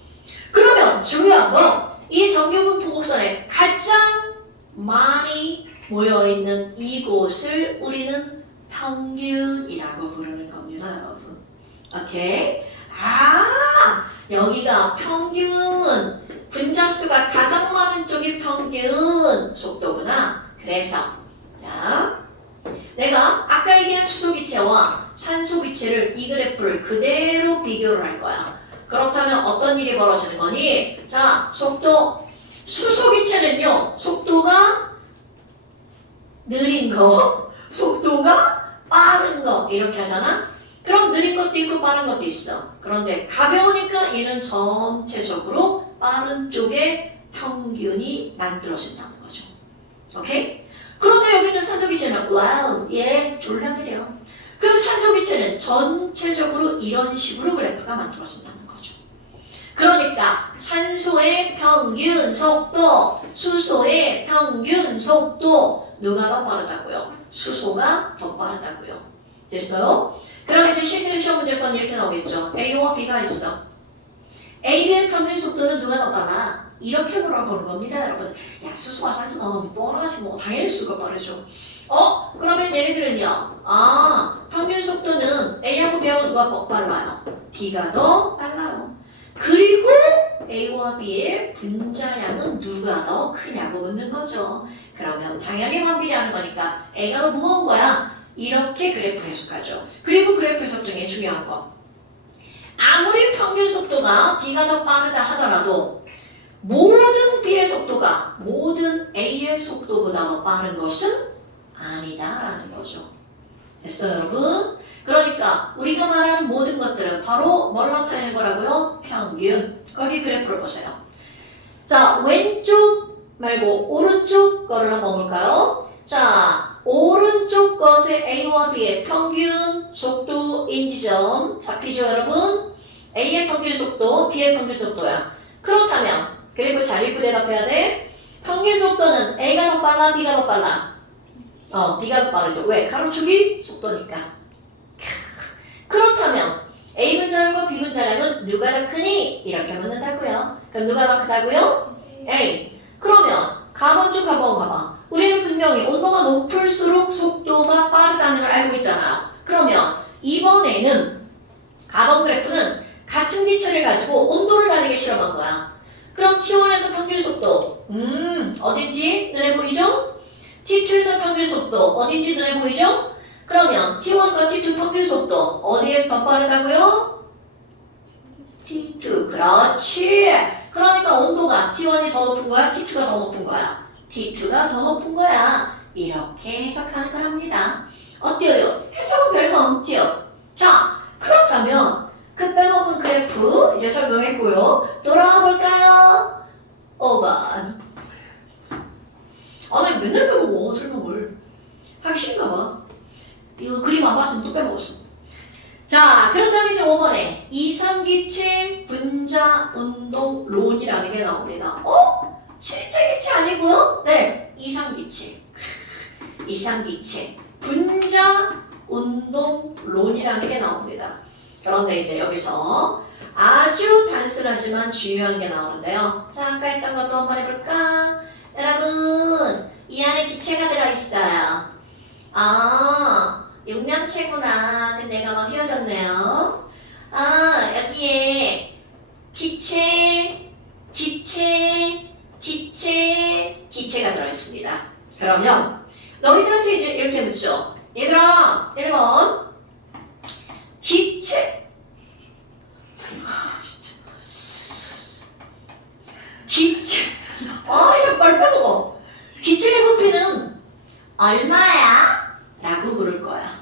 그러면 중요한 건 이 정규분포 곡선에 가장 많이 모여있는 이곳을 우리는 평균이라고 부르는 겁니다, 여러분. 오케이. 여기가 평균 분자수가 가장 많은 쪽이 평균 속도구나. 그래서 자, 내가 아까 얘기한 수소기체와 산소기체를 이 그래프를 그대로 비교를 할 거야. 그렇다면 어떤 일이 벌어지는 거니? 자, 속도 수소기체는요, 속도가 느린 거, 속도가 빠른 거 이렇게 하잖아. 그럼 느린 것도 있고 빠른 것도 있어. 그런데 가벼우니까 얘는 전체적으로 빠른 쪽에 평균이 만들어진다는 거죠. 오케이? 그런데 여기 있는 산소기체는 와우, 얘 졸라 느려. 그럼 산소기체는 전체적으로 이런 식으로 그래프가 만들어진다는 거죠. 그러니까 산소의 평균 속도, 수소의 평균 속도 누가 더 빠르다고요? 수소가 더 빠르다고요. 됐어요? 그럼 이제 실제 시험 문제에서는 이렇게 나오겠죠. A와 B가 있어. A, B의 평균 속도는 누가 더 빨라? 이렇게 물어보는 겁니다, 여러분. 야, 수소와 산소가 뻔하지 뭐 당연히 수가 빠르죠. 그러면 얘네들은요. 평균 속도는 A하고 B하고 누가 더 빨라요? B가 더 빨라요. 그리고 A와 B의 분자량은 누가 더 크냐고 묻는 거죠. 그러면 당연히 반비례하는 거니까 A가 더 무거운 거야. 이렇게 그래프 해석하죠. 그리고 그래프 해석 중에 중요한 거. 아무리 평균 속도가 B가 더 빠르다 하더라도 모든 B의 속도가 모든 A의 속도보다 더 빠른 것은 아니다라는 거죠. 됐어요, 여러분? 그러니까 우리가 말하는 모든 것들은 바로 뭘 나타내는 거라고요? 평균. 거기 그래프를 보세요. 자, 왼쪽 말고 오른쪽 거를 한번 볼까요? 자, 오른쪽 것의 A와 B의 평균 속도 인지점 잡히죠, 여러분? A의 평균 속도, B의 평균 속도야. 그렇다면 그래프 잘 읽고 대답해야 돼. 평균 속도는 A가 더 빨라, B가 더 빨라? B가 더 빠르죠. 왜? 가로축이 속도니까. 그렇다면 A 분자량과 B 분자량은 누가 더 크니? 이렇게 묻는다고요. 그럼 누가 더 크다고요? A. 그러면 가번축 가번 봐봐. 우리는 분명히 온도가 높을수록 속도가 빠르다는 걸 알고 있잖아요. 그러면 이번에는 가번 그래프는 같은 기체를 가지고 온도를 다르게 실험한 거야. 그럼 T1에서 평균 속도 어딘지 눈에 보이죠? T2에서 평균 속도 어딘지 눈에 보이죠? 그러면 T1과 T2 평균 속도 어디에서 더 빠르다고요? T2. 그렇지. 그러니까 온도가 T1이 더 높은 거야? T2가 더 높은 거야? T2가 더 높은 거야. 이렇게 해석하는 거랍니다. 어때요? 해석은 별거 없죠? 자, 그렇다면 그 빼먹은 그래프 이제 설명했고요. 돌아와 볼까요? 5번. 나 이거 맨날 빼먹어, 설명을. 하기 싫은가 봐. 이거 그림 안 봤으면 또 빼먹었어. 자, 그렇다면 이제 5번에 이상기체 분자 운동론이라는 게 나옵니다. 실제 기체 아니고요? 네, 이상기체. 이상기체 분자 운동론이라는 게 나옵니다. 그런데 이제 여기서 아주 단순하지만 중요한 게 나오는데요. 자, 아까 했던 것도 한번 해볼까? 여러분, 이 안에 기체가 들어있어요. 육면체구나. 근데 내가 막 휘어졌네요. 여기에 기체가 들어있습니다. 그러면 너희들한테 이제 이렇게 묻죠. 얘들아, 1번 기체 자꾸 말 빼먹어. 기체의 부피는 얼마야? 라고 물을 거야.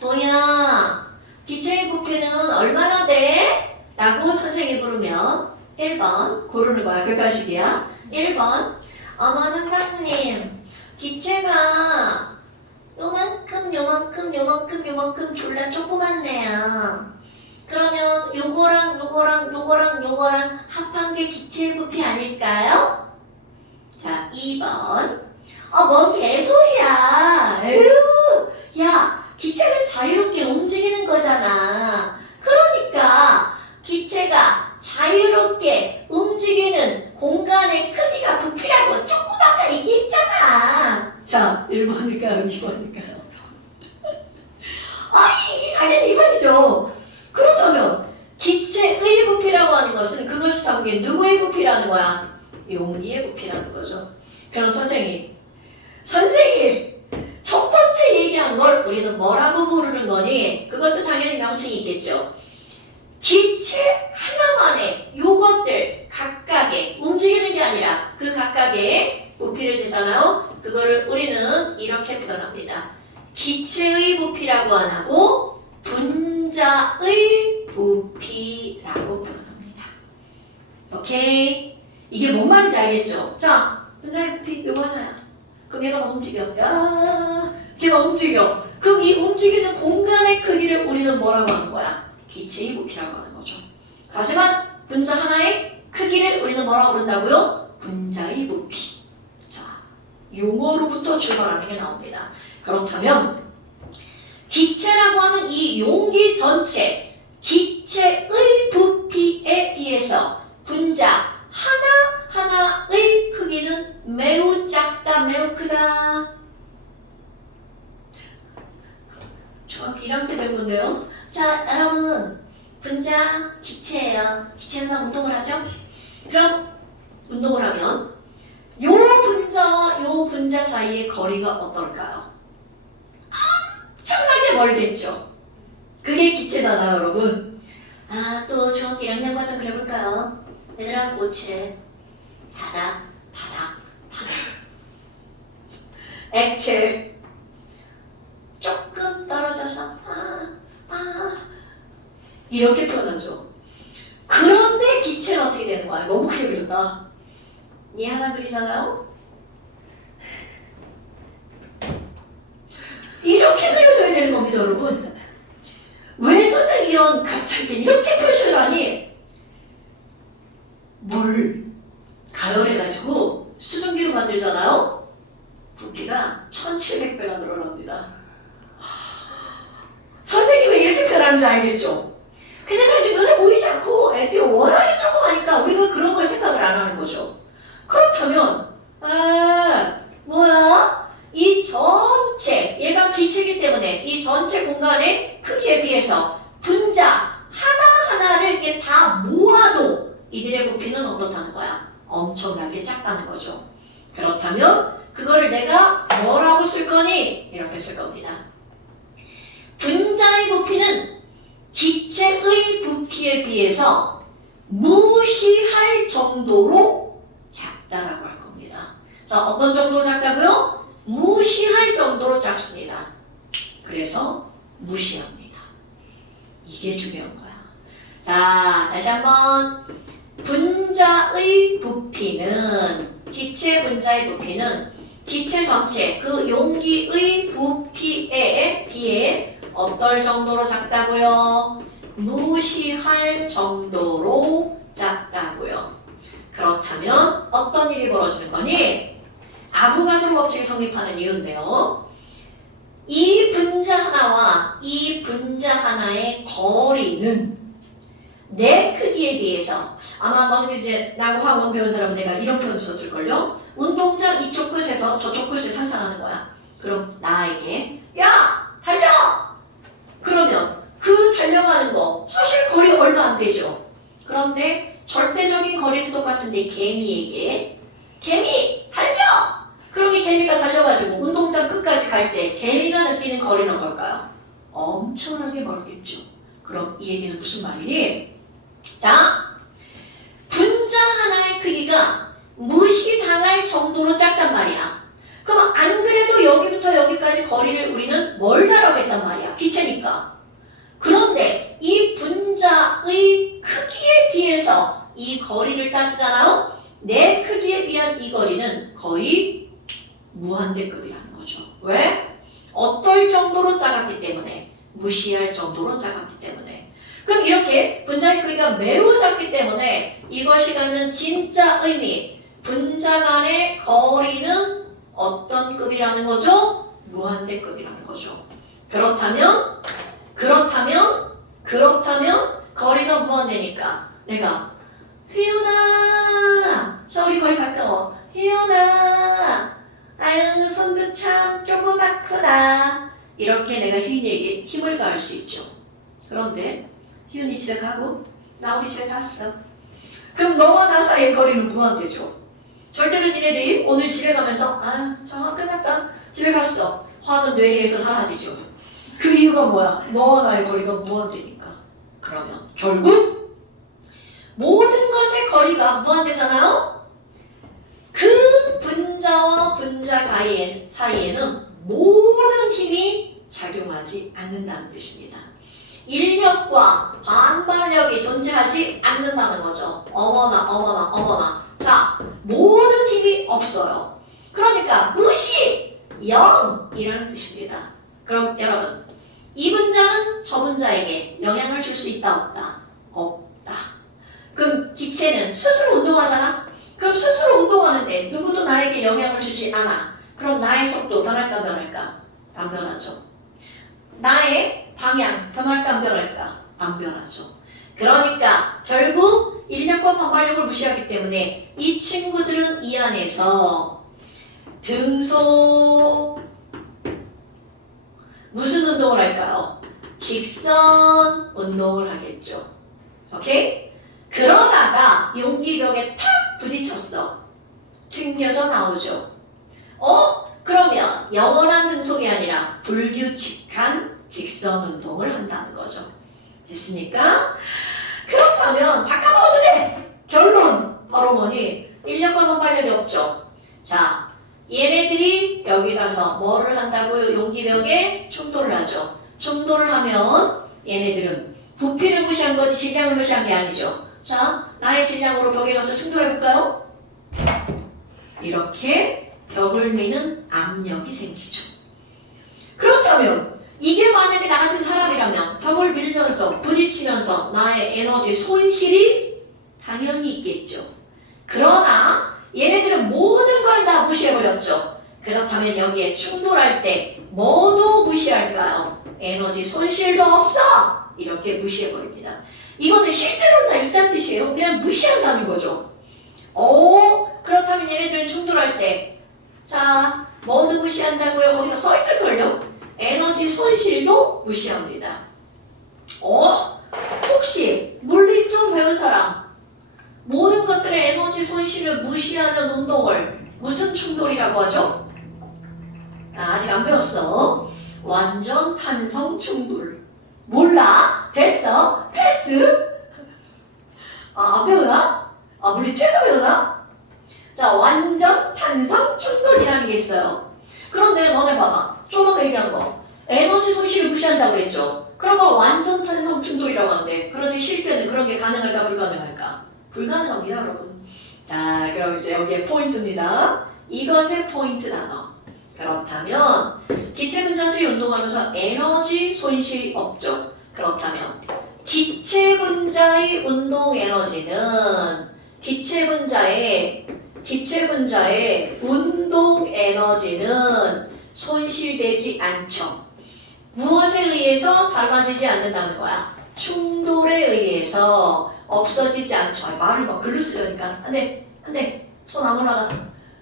도희야, 기체의 부피는 얼마나 돼? 라고 선생님이 물으면 1번 고르는 거야. 객관식이야. 1번 어머 선생님, 기체가 요만큼 졸라 조그맣네요. 그러면 요거랑 합한 게 기체의 부피 아닐까요? 자, 2번 뭔 개소리야. 에휴, 야, 기체는 자유롭게 움직이는 거잖아. 그러니까 기체가 자유롭게 움직이는 공간의 크기가 부피라고 조그맣게 얘기했잖아. 자, 1번일까요? 2번일까요? 아니, 당연히 2번이죠. 그렇잖아. 다본 게 누구의 부피라는 거야? 용기의 부피라는 거죠. 그럼 선생님 첫 번째 얘기한 걸 우리는 뭐라고 부르는 거니? 그것도 당연히 명칭이 있겠죠. 기체 하나만의 요것들 각각의 움직이는 게 아니라 그 각각의 부피를 재잖아요. 그거를 우리는 이렇게 표현합니다. 기체의 부피라고 안 하고 분자의 부피라고 표현합니다. 오케이? 이게 뭔 말인지 알겠죠? 자, 분자의 부피 요거 하나야. 그럼 얘가 막 움직여. 야, 걔가 움직여. 그럼 이 움직이는 공간의 크기를 우리는 뭐라고 하는 거야? 기체의 부피라고 하는 거죠. 하지만 분자 하나의 크기를 우리는 뭐라고 부른다고요? 분자의 부피. 자, 용어로부터 출발하는 게 나옵니다. 그렇다면 기체라고 하는 이 용기 전체, 기체의 부피에 비해서 분자 하나하나의 크기는 매우 작다, 매우 크다. 중학교 1학년 때 배운 건데요. 자, 여러분, 분자 기체예요. 기체만 운동을 하죠? 그럼 운동을 하면 요 분자와 요 분자 사이의 거리가 어떨까요? 엄청나게 멀겠죠? 그게 기체잖아요, 여러분. 아, 또 중학교 1학년 과정 그려볼까요? 얘들아, 고체, 다닥. 액체, 조금 떨어져서 이렇게 표현하죠. 그런데 기체는 어떻게 되는 거야? 너무 크게 그렸다. 니 하나 그리잖아요? 이렇게 그려줘야 되는 겁니다, 여러분. 왜 선생님이 이런 갑자기 이렇게 표시를 하니? 물 가열해가지고 수증기로 만들잖아요? 부피가 1700배가 늘어납니다. 선생님이 왜 이렇게 표현하는지 알겠죠? 근데 사실 눈에 보이지 않고 애들이 워낙에 조그마니까 우리가 그런 걸 생각을 안 하는 거죠. 그렇다면 뭐야? 이 전체, 얘가 기체이기 때문에 이 전체 공간의 크기에 비해서 분자 하나하나를 이렇게 다 모아도 이들의 부피는 어떻다는 거야? 엄청나게 작다는 거죠. 그렇다면 그거를 내가 뭐라고 쓸 거니? 이렇게 쓸 겁니다. 분자의 부피는 기체의 부피에 비해서 무시할 정도로 작다라고 할 겁니다. 자, 어떤 정도로 작다고요? 무시할 정도로 작습니다. 그래서 무시합니다. 이게 중요한 거야. 자, 다시 한번. 분자의 부피는, 기체 분자의 부피는 기체 전체, 그 용기의 부피에 비해 어떨 정도로 작다고요? 무시할 정도로 작다고요. 그렇다면 어떤 일이 벌어지는 거니? 아보가드로 법칙이 성립하는 이유인데요. 이 분자 하나와 이 분자 하나의 거리는 내 크기에 비해서, 아마 너는 이제 나하고 학원 배운 사람은 내가 이런 표현 썼을걸요? 운동장 이쪽 끝에서 저쪽 끝을 상상하는 거야. 그럼 나에게 야! 달려! 그러면 그 달려가는 거 사실 거리 얼마 안 되죠. 그런데 절대적인 거리는 똑같은데 개미에게 개미! 달려! 그럼 이 개미가 달려가지고 운동장 끝까지 갈 때 개미가 느끼는 거리는 어떨까요? 엄청나게 멀겠죠. 그럼 이 얘기는 무슨 말이니? 자, 분자 하나의 크기가 무시당할 정도로 작단 말이야. 그럼 안 그래도 여기부터 여기까지 거리를 우리는 멀다라고 했단 말이야. 기체니까. 그런데 이 분자의 크기에 비해서 이 거리를 따지잖아요. 내 크기에 비한 이 거리는 거의 무한대급이라는 거죠. 왜? 어떨 정도로 작았기 때문에, 무시할 정도로 작았기 때문에. 그럼 이렇게 분자의 크기가 매우 작기 때문에 이것이 갖는 진짜 의미, 분자 간의 거리는 어떤 급이라는 거죠? 무한대급이라는 거죠. 그렇다면 거리가 무한대니까 내가 휘윤아, 저 우리 거리 가까워. 휘윤아, 아유 손도 참 조그맣구나. 이렇게 내가 휘윤이에게 힘을 가할 수 있죠. 그런데 휘윤이 집에 가고 나 우리 집에 갔어. 그럼 너와 나 사이의 거리는 무한대죠. 절대로 니네들이 오늘 집에 가면서 정화 끝났다. 집에 갔어. 화는 뇌리에서 사라지죠. 그 이유가 뭐야? 너와 나의 거리가 무한대니까. 그러면 결국 모든 것의 거리가 무한대잖아요. 그 분자와 분자 사이에는 모든 힘이 작용하지 않는다는 뜻입니다. 인력과 반발력이 존재하지 않는다는 거죠. 어머나. 자, 모든 힘이 없어요. 그러니까 무시, 0이라는 뜻입니다. 그럼 여러분, 이 분자는 저 분자에게 영향을 줄 수 있다 없다? 없다. 그럼 기체는 스스로 운동하잖아? 그럼 스스로 운동하는데 누구도 나에게 영향을 주지 않아. 그럼 나의 속도 변할까? 안 변하죠. 나의 방향 변할까 안 변할까? 안 변하죠. 그러니까 결국 인력과 반발력을 무시하기 때문에 이 친구들은 이 안에서 등속 무슨 운동을 할까요? 직선 운동을 하겠죠. 오케이? 그러다가 용기벽에 탁 부딪혔어. 튕겨져 나오죠. 그러면 영원한 등속이 아니라 불규칙한 직선 운동을 한다는 거죠. 됐습니까? 그렇다면 다 까먹어도 돼! 결론! 바로 뭐니? 인력과 반발력이 없죠. 자, 얘네들이 여기 가서 뭐를 한다고요? 용기벽에 충돌을 하죠. 충돌을 하면 얘네들은 부피를 무시한 거지 질량을 무시한 게 아니죠. 자, 나의 질량으로 벽에 가서 충돌해볼까요? 이렇게 벽을 미는 압력이 생기죠. 그렇다면 이게 만약에 나 같은 사람이라면 벽을 밀면서 부딪히면서 나의 에너지 손실이 당연히 있겠죠. 그러나 얘네들은 모든 걸 다 무시해버렸죠. 그렇다면 여기에 충돌할 때 뭐도 무시할까요? 에너지 손실도 없어! 이렇게 무시해버립니다. 이거는 실제로 다 있다는 뜻이에요. 그냥 무시한다는 거죠. 그렇다면 얘네들은 충돌할 때 자, 뭐도 무시한다고요? 거기서 써 있을걸요? 에너지 손실도 무시합니다. 혹시 물리적 배운 사람 모든 것들의 에너지 손실을 무시하는 운동을 무슨 충돌이라고 하죠? 아직 안 배웠어. 완전 탄성 충돌. 몰라? 됐어? 패스? 안 배우나? 물리체에서 배우나? 자, 완전 탄성 충돌이라는 게 있어요. 그런데 너네 봐봐. 조금 얘기한 거. 에너지 손실을 무시한다고 그랬죠. 그런 거 완전 탄성 충돌이라고 하는데 그런데 실제는 그런 게 가능할까 불가능할까? 불가능합니다, 여러분. 자, 그럼 이제 여기에 포인트입니다. 이것의 포인트 단어. 그렇다면 기체 분자들이 운동하면서 에너지 손실이 없죠. 그렇다면 기체 분자의 운동 에너지는 기체 분자의 운동 에너지는 손실되지 않죠. 무엇에 의해서 달라지지 않는다는 거야? 충돌에 의해서 없어지지 않죠. 말을 막 글로 쓰려니까 안 돼. 손 안 올라가.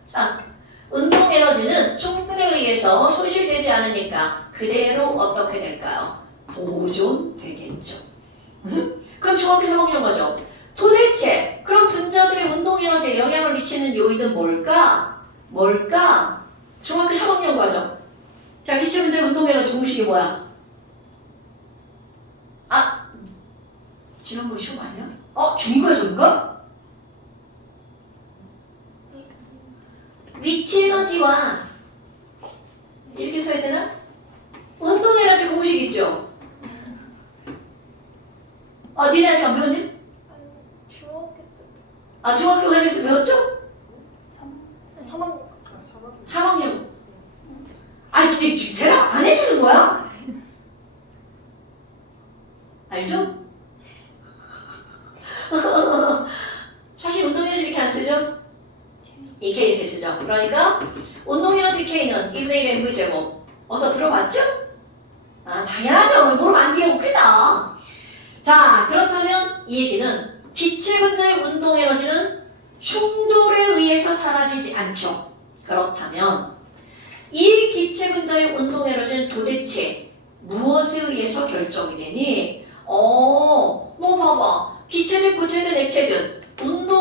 자, 운동 에너지는 충돌에 의해서 손실되지 않으니까 그대로 어떻게 될까요? 보존되겠죠. 그럼 정확히 설명한 거죠. 도대체 그럼 분자들의 운동 에너지에 영향을 미치는 요인은 뭘까? 정확히 설명한 거죠. 자, 기체 분자의 운동 에너지 공식이 뭐야? 지난번 시험 아니야? 중위과정인가? 위치 에너지와 이렇게 써야 되나? 운동 에너지 공식 있죠? 니네 아직 안 배웠니? 중학교 때 중학교 과정에서 배웠죠? 3학년 3학년. 근데 대답 안 해주는 거야? 알죠? 사실 운동 에너지 이렇게 안 쓰죠? 이 K 이렇게 쓰죠. 그러니까 운동 에너지 K는 1분의 1 mv 제곱. 어서 들어봤죠? 당연하죠. 모르면 안 돼요. 큰일 나. 자, 그렇다면 이 얘기는 기체 분자의 운동 에너지는 충돌에 의해서 사라지지 않죠. 그렇다면 이 기체 분자의 운동 에너지는 도대체 무엇에 의해서 결정이 되니? 너 봐봐. 기체든 구체든 액체든 운동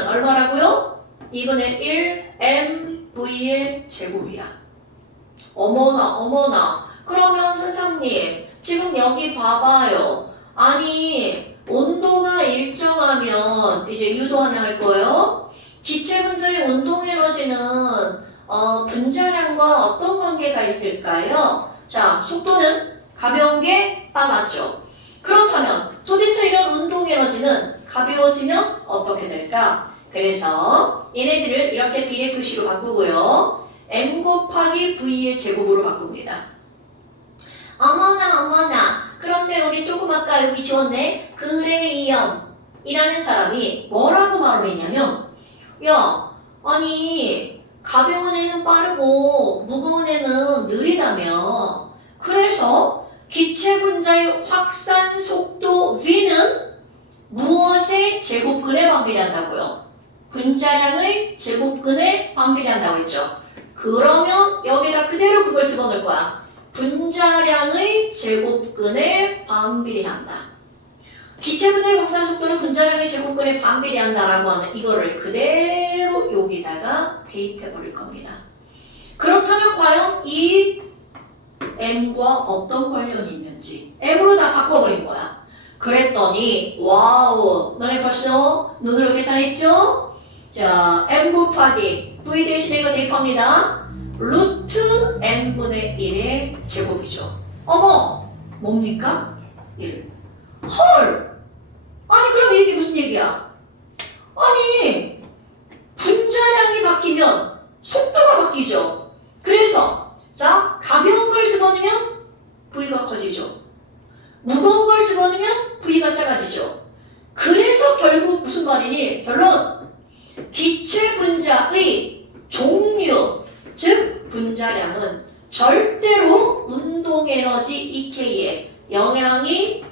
얘는 얼마라고요? 2분의 1 mv의 제곱이야. 어머나 어머나. 그러면 선생님 지금 여기 봐봐요. 아니 온도가 일정하면 이제 유도 하나 할 거예요. 기체 분자의 운동 에너지는 분자량과 어떤 관계가 있을까요? 자, 속도는 가벼운 게 빨랐죠. 그렇다면 도대체 이런 운동 에너지는 가벼워지면 어떻게 될까? 그래서 얘네들을 이렇게 비례 표시로 바꾸고요. m 곱하기 v의 제곱으로 바꿉니다. 어머나 어머나. 그런데 우리 조금 아까 여기 지웠네. 그레이엄이라는 사람이 뭐라고 말을 했냐면 야, 아니 가벼운 애는 빠르고 무거운 애는 느리다며. 그래서 기체 분자의 확산 속도 V는 무엇의 제곱근에 반비례한다고요? 분자량의 제곱근에 반비례한다고 했죠. 그러면 여기다 그대로 그걸 집어넣을 거야. 분자량의 제곱근에 반비례한다. 기체 분자의 확산 속도는 분자량의 제곱근에 반비례한다라고 하는 이거를 그대로 여기다가 대입해 버릴 겁니다. 그렇다면 과연 이 m과 어떤 관련이 있는지 m으로 다 바꿔버린 거야. 그랬더니 와우, 너네 벌써 눈으로 계산했죠? 자, m 곱하기 v 대신에 이거 대입합니다. 루트 n분의 1의 제곱이죠. 어머, 뭡니까? 1. 헐! 아니 그럼 이게 무슨 얘기야? 아니 분자량이 바뀌면 속도가 바뀌죠. 그래서 자, 가벼운 걸 집어넣으면 V가 커지죠. 무거운 걸 집어넣으면 V가 작아지죠. 그래서 결국 무슨 말이니? 결론! 기체 분자의 종류, 즉 분자량은 절대로 운동에너지 EK에 영향이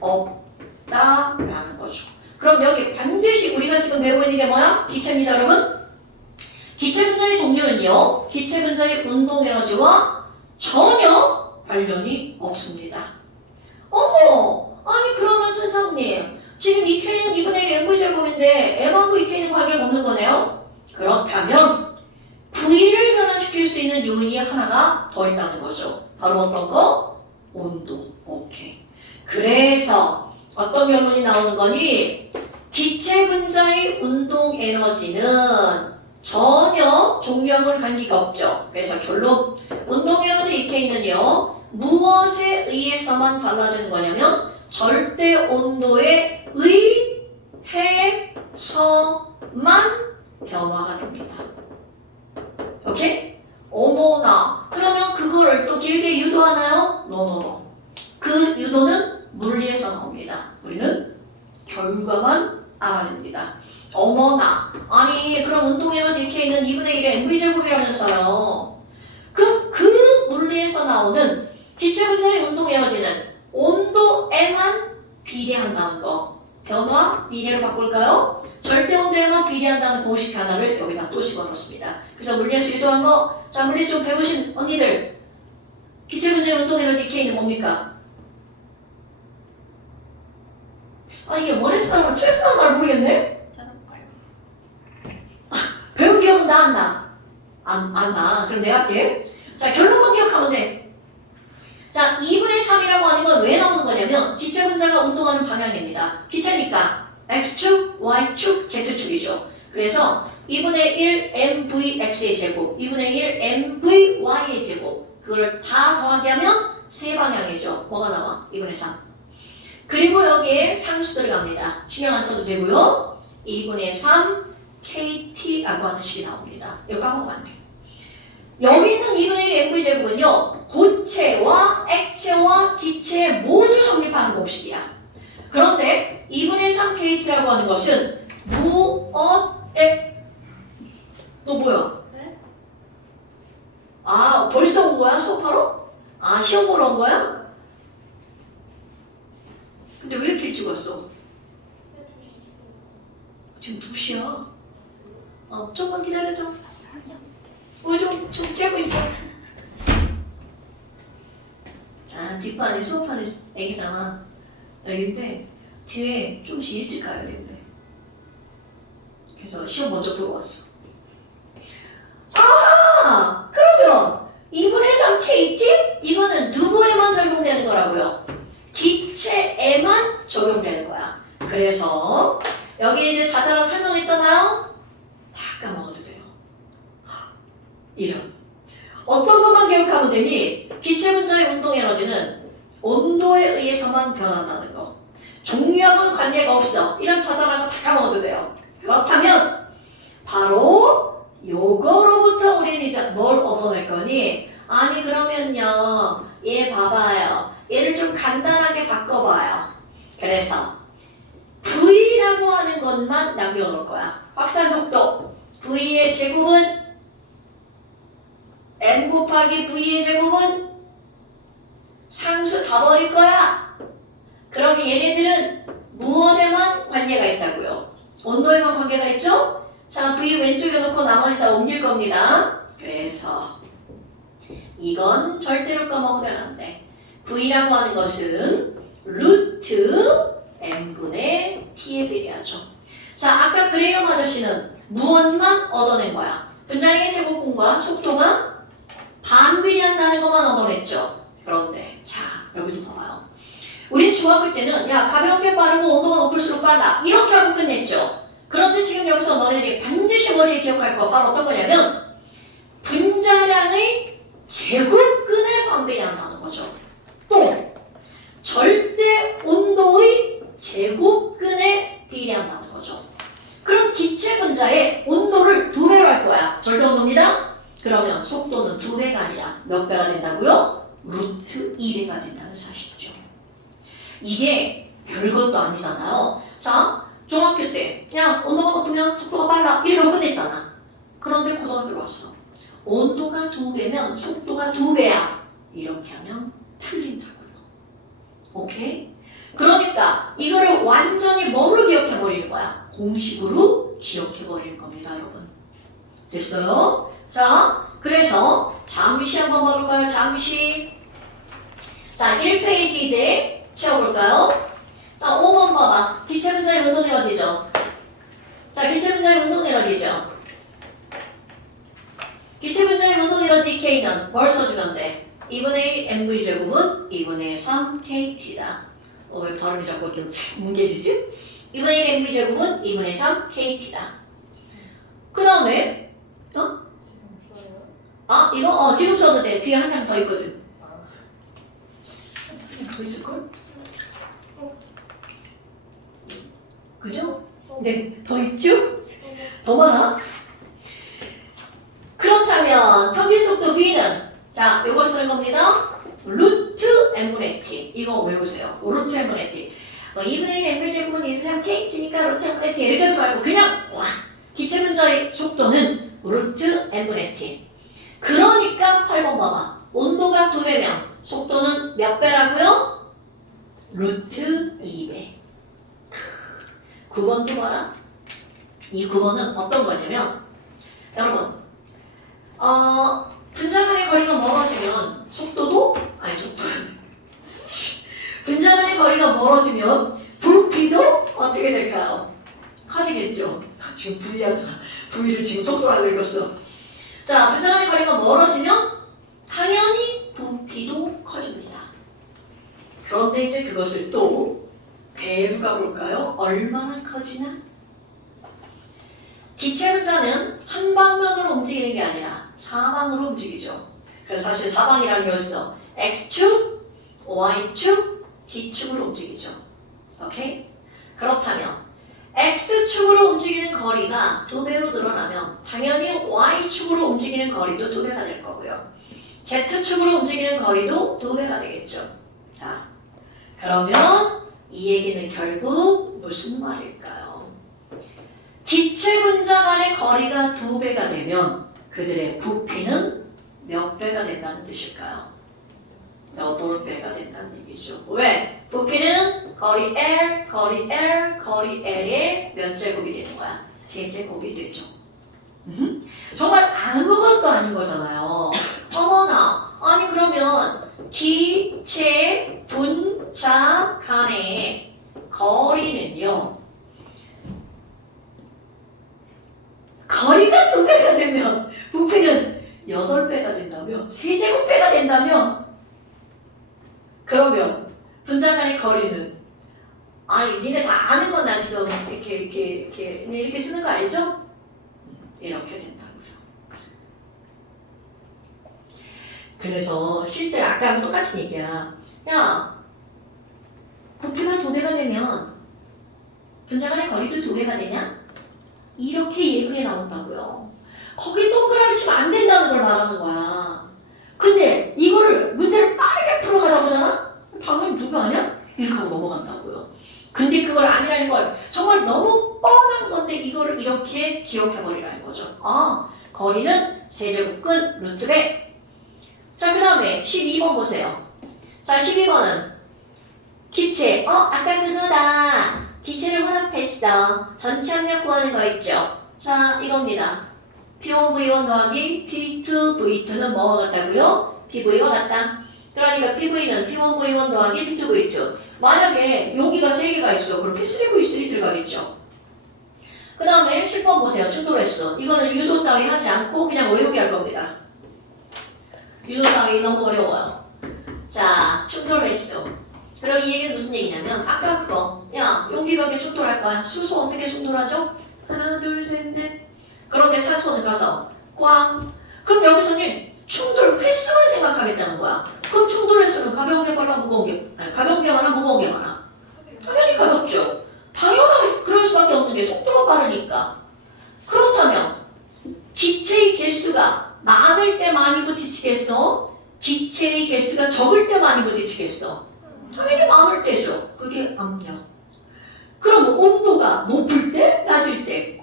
없다라는 거죠. 그럼 여기 반드시 우리가 지금 배우고 있는 게 뭐야? 기체입니다, 여러분. 기체 분자의 종류는요, 기체 분자의 운동 에너지와 전혀 관련이 없습니다. 어머, 아니 그러면 선생님, 지금 EK는 2분의 1 mv제곱인데 m하고 EK는 관계가 없는 거네요? 그렇다면 V를 변화시킬 수 있는 요인이 하나가 더 있다는 거죠. 바로 어떤 거? 온도. 오케이. 그래서 어떤 결론이 나오는 거니? 기체 분자의 운동 에너지는 전혀 종류하고는 관계가 없죠. 그래서 결론, 운동 에너지 EK는요, 무엇에 의해서만 달라지는 거냐면 절대 온도에 의해서만 변화가 됩니다. 오케이? 어머나, 그러면 그거를 또 길게 유도하나요? 노노노. 그 유도는 물리에서 나옵니다. 우리는 결과만 알아냅니다. 어머나, 아니 그럼 운동에너지 K는 2분의 1의 mv제곱이라면서요. 그럼 그 물리에서 나오는 기체 분자의 운동에너지는 온도에만 비례한다는 거. 변화, 비례로 바꿀까요? 절대 온도에만 비례한다는 공식 하나를 여기다 또 집어넣습니다. 그래서 물리에서 유도한 거, 자 물리 좀 배우신 언니들, 기체 분자의 운동에너지 K는 뭡니까? 아 이게 원에서 나오는 트에서 나오는 걸 모르겠네? 배운 기억은 나 안 나? 안 나. 그럼 내가 할게. 자 결론만 기억하면 돼. 자 2분의 3이라고 하는 건 왜 나오는 거냐면 기체 분자가 운동하는 방향입니다. 기체니까 X축, Y축, Z축이죠. 그래서 2분의 1 mvx의 제곱, 2분의 1 mvy의 제곱, 그거를 다 더하게 하면 세 방향이죠. 뭐가 나와? 2분의 3. 그리고 여기에 상수 들어갑니다. 신경 안 써도 되고요. 2분의 3 KT라고 하는 식이 나옵니다. 이거 까먹으면 안 돼요. 여기 있는 2분의 1 mv제곱은요. 고체와 액체와 기체 모두 성립하는 공식이야. 그런데 2분의 3 KT라고 하는 것은 무엇에 너 뭐야? 네? 아 벌써 온 거야? 수업하러? 아 시험 보러 온 거야? 근데 왜 이렇게 일찍 왔어? 지금 2시야. 조금만 기다려줘. 좀 쬐고 있어. 자, 뒷반에 수업하는 애기잖아. 여기인데 뒤에 좀씩 일찍 가야 돼. 그래. 그래서 시험 먼저 들어왔어. 아, 그러면 2분의 3 KT? 이거는 누구에만 적용되는 거라고요? 기체에만 적용되는 거야. 그래서 여기 이제 자잘한 설명했잖아요. 다 까먹어도 돼요. 이런. 어떤 것만 기억하면 되니? 기체 분자의 운동 에너지는 온도에 의해서만 변한다는 거. 종류하고는 관계가 없어. 이런 자잘한 거 다 까먹어도 돼요. 그렇다면 바로 요거로부터 우리는 이제 뭘 얻어낼 거니? 아니 그러면요. 얘 봐봐요. 얘를 좀 간단하게 바꿔봐요. 그래서 V라고 하는 것만 남겨놓을 거야. 확산 속도. V의 제곱은 M 곱하기 V의 제곱은 상수 다 버릴 거야. 그러면 얘네들은 무엇에만 관계가 있다고요? 온도에만 관계가 있죠? 자, V 왼쪽에 놓고 나머지 다 옮길 겁니다. 그래서 이건 절대로 까먹으면 안 돼. V라고 하는 것은 루트 M분의 T에 비례하죠. 자, 아까 그레이엄 아저씨는 무엇만 얻어낸 거야? 분자량의 제곱분과 속도가 반비례한다는 것만 얻어냈죠. 그런데 자, 여기도 봐봐요. 우린 중학교 때는 야, 가볍게 빠르고 온도가 높을수록 빨라. 이렇게 하고 끝냈죠. 그런데 지금 여기서 너네들이 반드시 머리에 기억할 거 바로 어떤 거냐면 분자량의 제곱근에 반비례한다는 거죠. 또 절대 온도의 제곱근에 비례한다는 거죠. 그럼 기체 분자의 온도를 2배로 할 거야. 절대 온도입니다. 그러면 속도는 2배가 아니라 몇 배가 된다고요? 루트 2배가 된다는 사실이죠. 이게 별것도 아니잖아요. 자, 중학교 때 그냥 온도가 높으면 속도가 빨라 이렇게 끝냈잖아. 그런데 고등학교로 왔어. 온도가 2배면 속도가 2배야. 이렇게 하면 틀린다고요. 오케이? 그러니까 이거를 완전히 뭐로 기억해버리는 거야? 공식으로 기억해버리는 겁니다, 여러분. 됐어요? 자, 그래서 잠시 한번 봐볼까요? 잠시. 자, 1페이지 이제 채워볼까요? 자, 5번 봐봐. 기체 분자의 운동 에너지죠. 자, 기체 분자의 운동 에너지죠. 기체 분자의 운동 에너지 K는 뭘 써주면 돼? 2분의 1 mv 제곱은 2분의 3 KT다. 왜 발음이 자꾸 이렇게 뭉개지지? 2분의 1 mv 제곱은 2분의 3 KT다. 그 다음에 지금 써요? 아, 이거 지금 써도 돼. 뒤에 한 장 더 있거든. 더 있을걸? 그죠? 네, 더 있죠? 더 많아? 그렇다면 평균 속도 V는 자, 이걸 쓰는 겁니다. 루트 M분의 T. 이거 외우세요. 루트 M분의 T. 2분의 1 M분의 제곱은 2분의 3 KT니까 루트 M분의 T 이렇게 하지 말고 그냥 기체 분자의 속도는 루트 M분의 T. 그러니까 8번 봐봐. 온도가 2배면 속도는 몇 배라고요? 루트 2배. 9번도 봐라. 이 9번은 어떤 거냐면 여러분 분자 간의 거리가 멀어지면 속도도 분자 간의 거리가 멀어지면 부피도 어떻게 될까요? 커지겠죠. 지금 V하잖아. V를 지금 속도라고 읽었어. 자, 분자 간의 거리가 멀어지면 당연히 부피도 커집니다. 그런데 이제 그것을 또 배로 가볼까요? 얼마나 커지나? 기체 분자는 한 방면으로 움직이는 게 아니라 사방으로 움직이죠. 그래서 사실 사방이라는 것은 X축, Y축, D축으로 움직이죠. 오케이? 그렇다면 X축으로 움직이는 거리가 2배로 늘어나면 당연히 Y축으로 움직이는 거리도 2배가 될 거고요. Z축으로 움직이는 거리도 2배가 되겠죠. 자, 그러면 이 얘기는 결국 무슨 말일까요? 기체 분자 간의 거리가 2배가 되면 그들의 부피는 몇 배가 된다는 뜻일까요? 8배가 된다는 얘기죠. 왜? 부피는 거리 L, 거리 L, 거리 L의 몇 제곱이 되는 거야? 3제곱이 되죠. 정말 아무것도 아닌 거잖아요. 어머나, 아니 그러면 기체 분자 간의 거리는요 4배가 되면 부피는 8배가 된다면 세제곱배가 된다면 그러면 분자 간의 거리는 아니 니네 다 아는 건 나 지금 이렇게 쓰는 거 알죠? 이렇게 된다고요. 그래서 실제 아까랑 똑같은 얘기야. 야 부피가 2배가 되면 분자 간의 거리도 2배가 되냐? 이렇게 예문이 나온다고요. 거기 동그라미 치면 안 된다는 걸 말하는 거야. 근데 이거를 문제를 빠르게 풀어가다 보잖아? 당연히 2배 아니야? 이렇게 하고 넘어간다고요. 근데 그걸 아니라는 걸 정말 너무 뻔한 건데 이거를 이렇게 기억해버리라는 거죠. 아, 거리는 세제곱근 루트 배. 자, 그 다음에 12번 보세요. 자, 12번은 기체. 아까 그거다. 기체를 혼합했어. 전체 압력 구하는 거 있죠? 자, 이겁니다. P1V1 더하기 P2V2는 뭐가 같다고요? PV가 같다. 그러니까 PV는 P1V1 더하기 P2V2. 만약에 여기가 3개가 있어. 그럼 P3V3 들어가겠죠? 그 다음에 10번 보세요. 충돌했어. 이거는 유도 따위 하지 않고 그냥 외우게 할 겁니다. 유도 따위 너무 어려워요. 자, 충돌했어. 그럼 이 얘기는 무슨 얘기냐면 아까 그거 야 용기벽에 충돌할 거야. 수소 어떻게 충돌하죠? 하나 둘 셋 넷. 그런데 사선을 가서 꽝. 그럼 여기서는 충돌 횟수를 생각하겠다는 거야. 그럼 충돌 횟수는 가벼운 게 많아 무거운 게 아니, 가벼운 게 많아 무거운 게 많아. 당연히 가볍죠. 당연하게 그럴 수밖에 없는 게 속도가 빠르니까. 그렇다면 기체의 개수가 많을 때 많이 부딪히겠어? 기체의 개수가 적을 때 많이 부딪히겠어? 당연히 많을 때죠. 그게 압력. 그럼 온도가 높을 때? 낮을 때?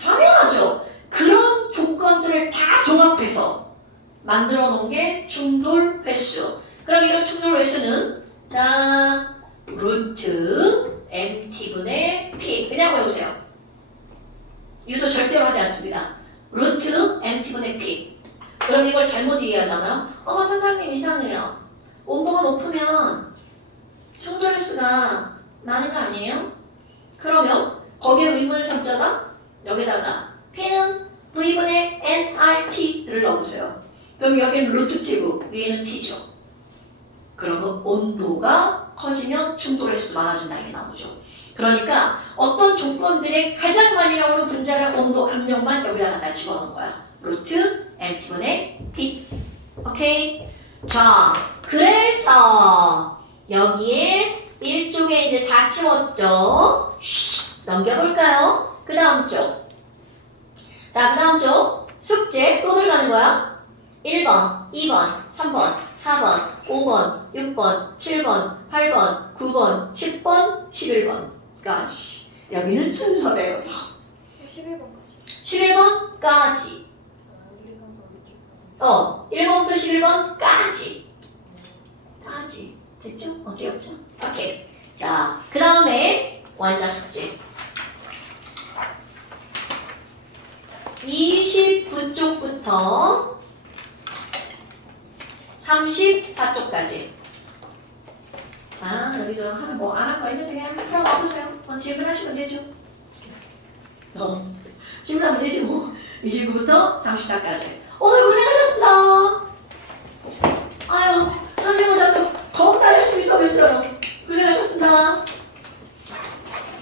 당연하죠. 그런 조건들을 다 종합해서 만들어 놓은 게 충돌 횟수. 그럼 이런 충돌 횟수는 자 루트 MT분의 P. 그냥 외우세요. 이것도 절대로 하지 않습니다. 루트 MT분의 P. 그럼 이걸 잘못 이해하잖아요. 선생님 이상해요. 온도가 높으면 충돌 횟수가 많은 거 아니에요? 그러면 거기에 의문을 삼자다 여기다가 P는 V분의 nRT를 넣으세요. 그럼 여기는 루트 T고 위에는 T죠. 그러면 온도가 커지면 충돌 횟수도 많아진다 이게 나오죠. 그러니까 어떤 조건들에 가장 많이 나오는 분자량 온도 압력만 여기다 갖다 집어넣은 거야. 루트 MT분의 P. 오케이? 자, 그래서 여기에 1쪽에 이제 다 채웠죠? 넘겨볼까요? 그 다음 쪽. 자, 그 다음 쪽 숙제 또 들어가는 거야. 1번, 2번, 3번, 4번, 5번, 6번, 7번, 8번, 9번, 10번, 11번까지. 여기는 순서대로. 11번까지. 11번까지. 1번부터 11번까지. 까지. 됐죠? 귀엽죠? 오케이. 자, 그 다음에 원자 숙제. 29쪽부터 34쪽까지. 여기도 하나 뭐 안 할 거 있는데 그냥 들어가 보세요. 질문하시면 되죠. 질문하면 되지 뭐. 29부터 34까지. 오늘 고생하셨습니다.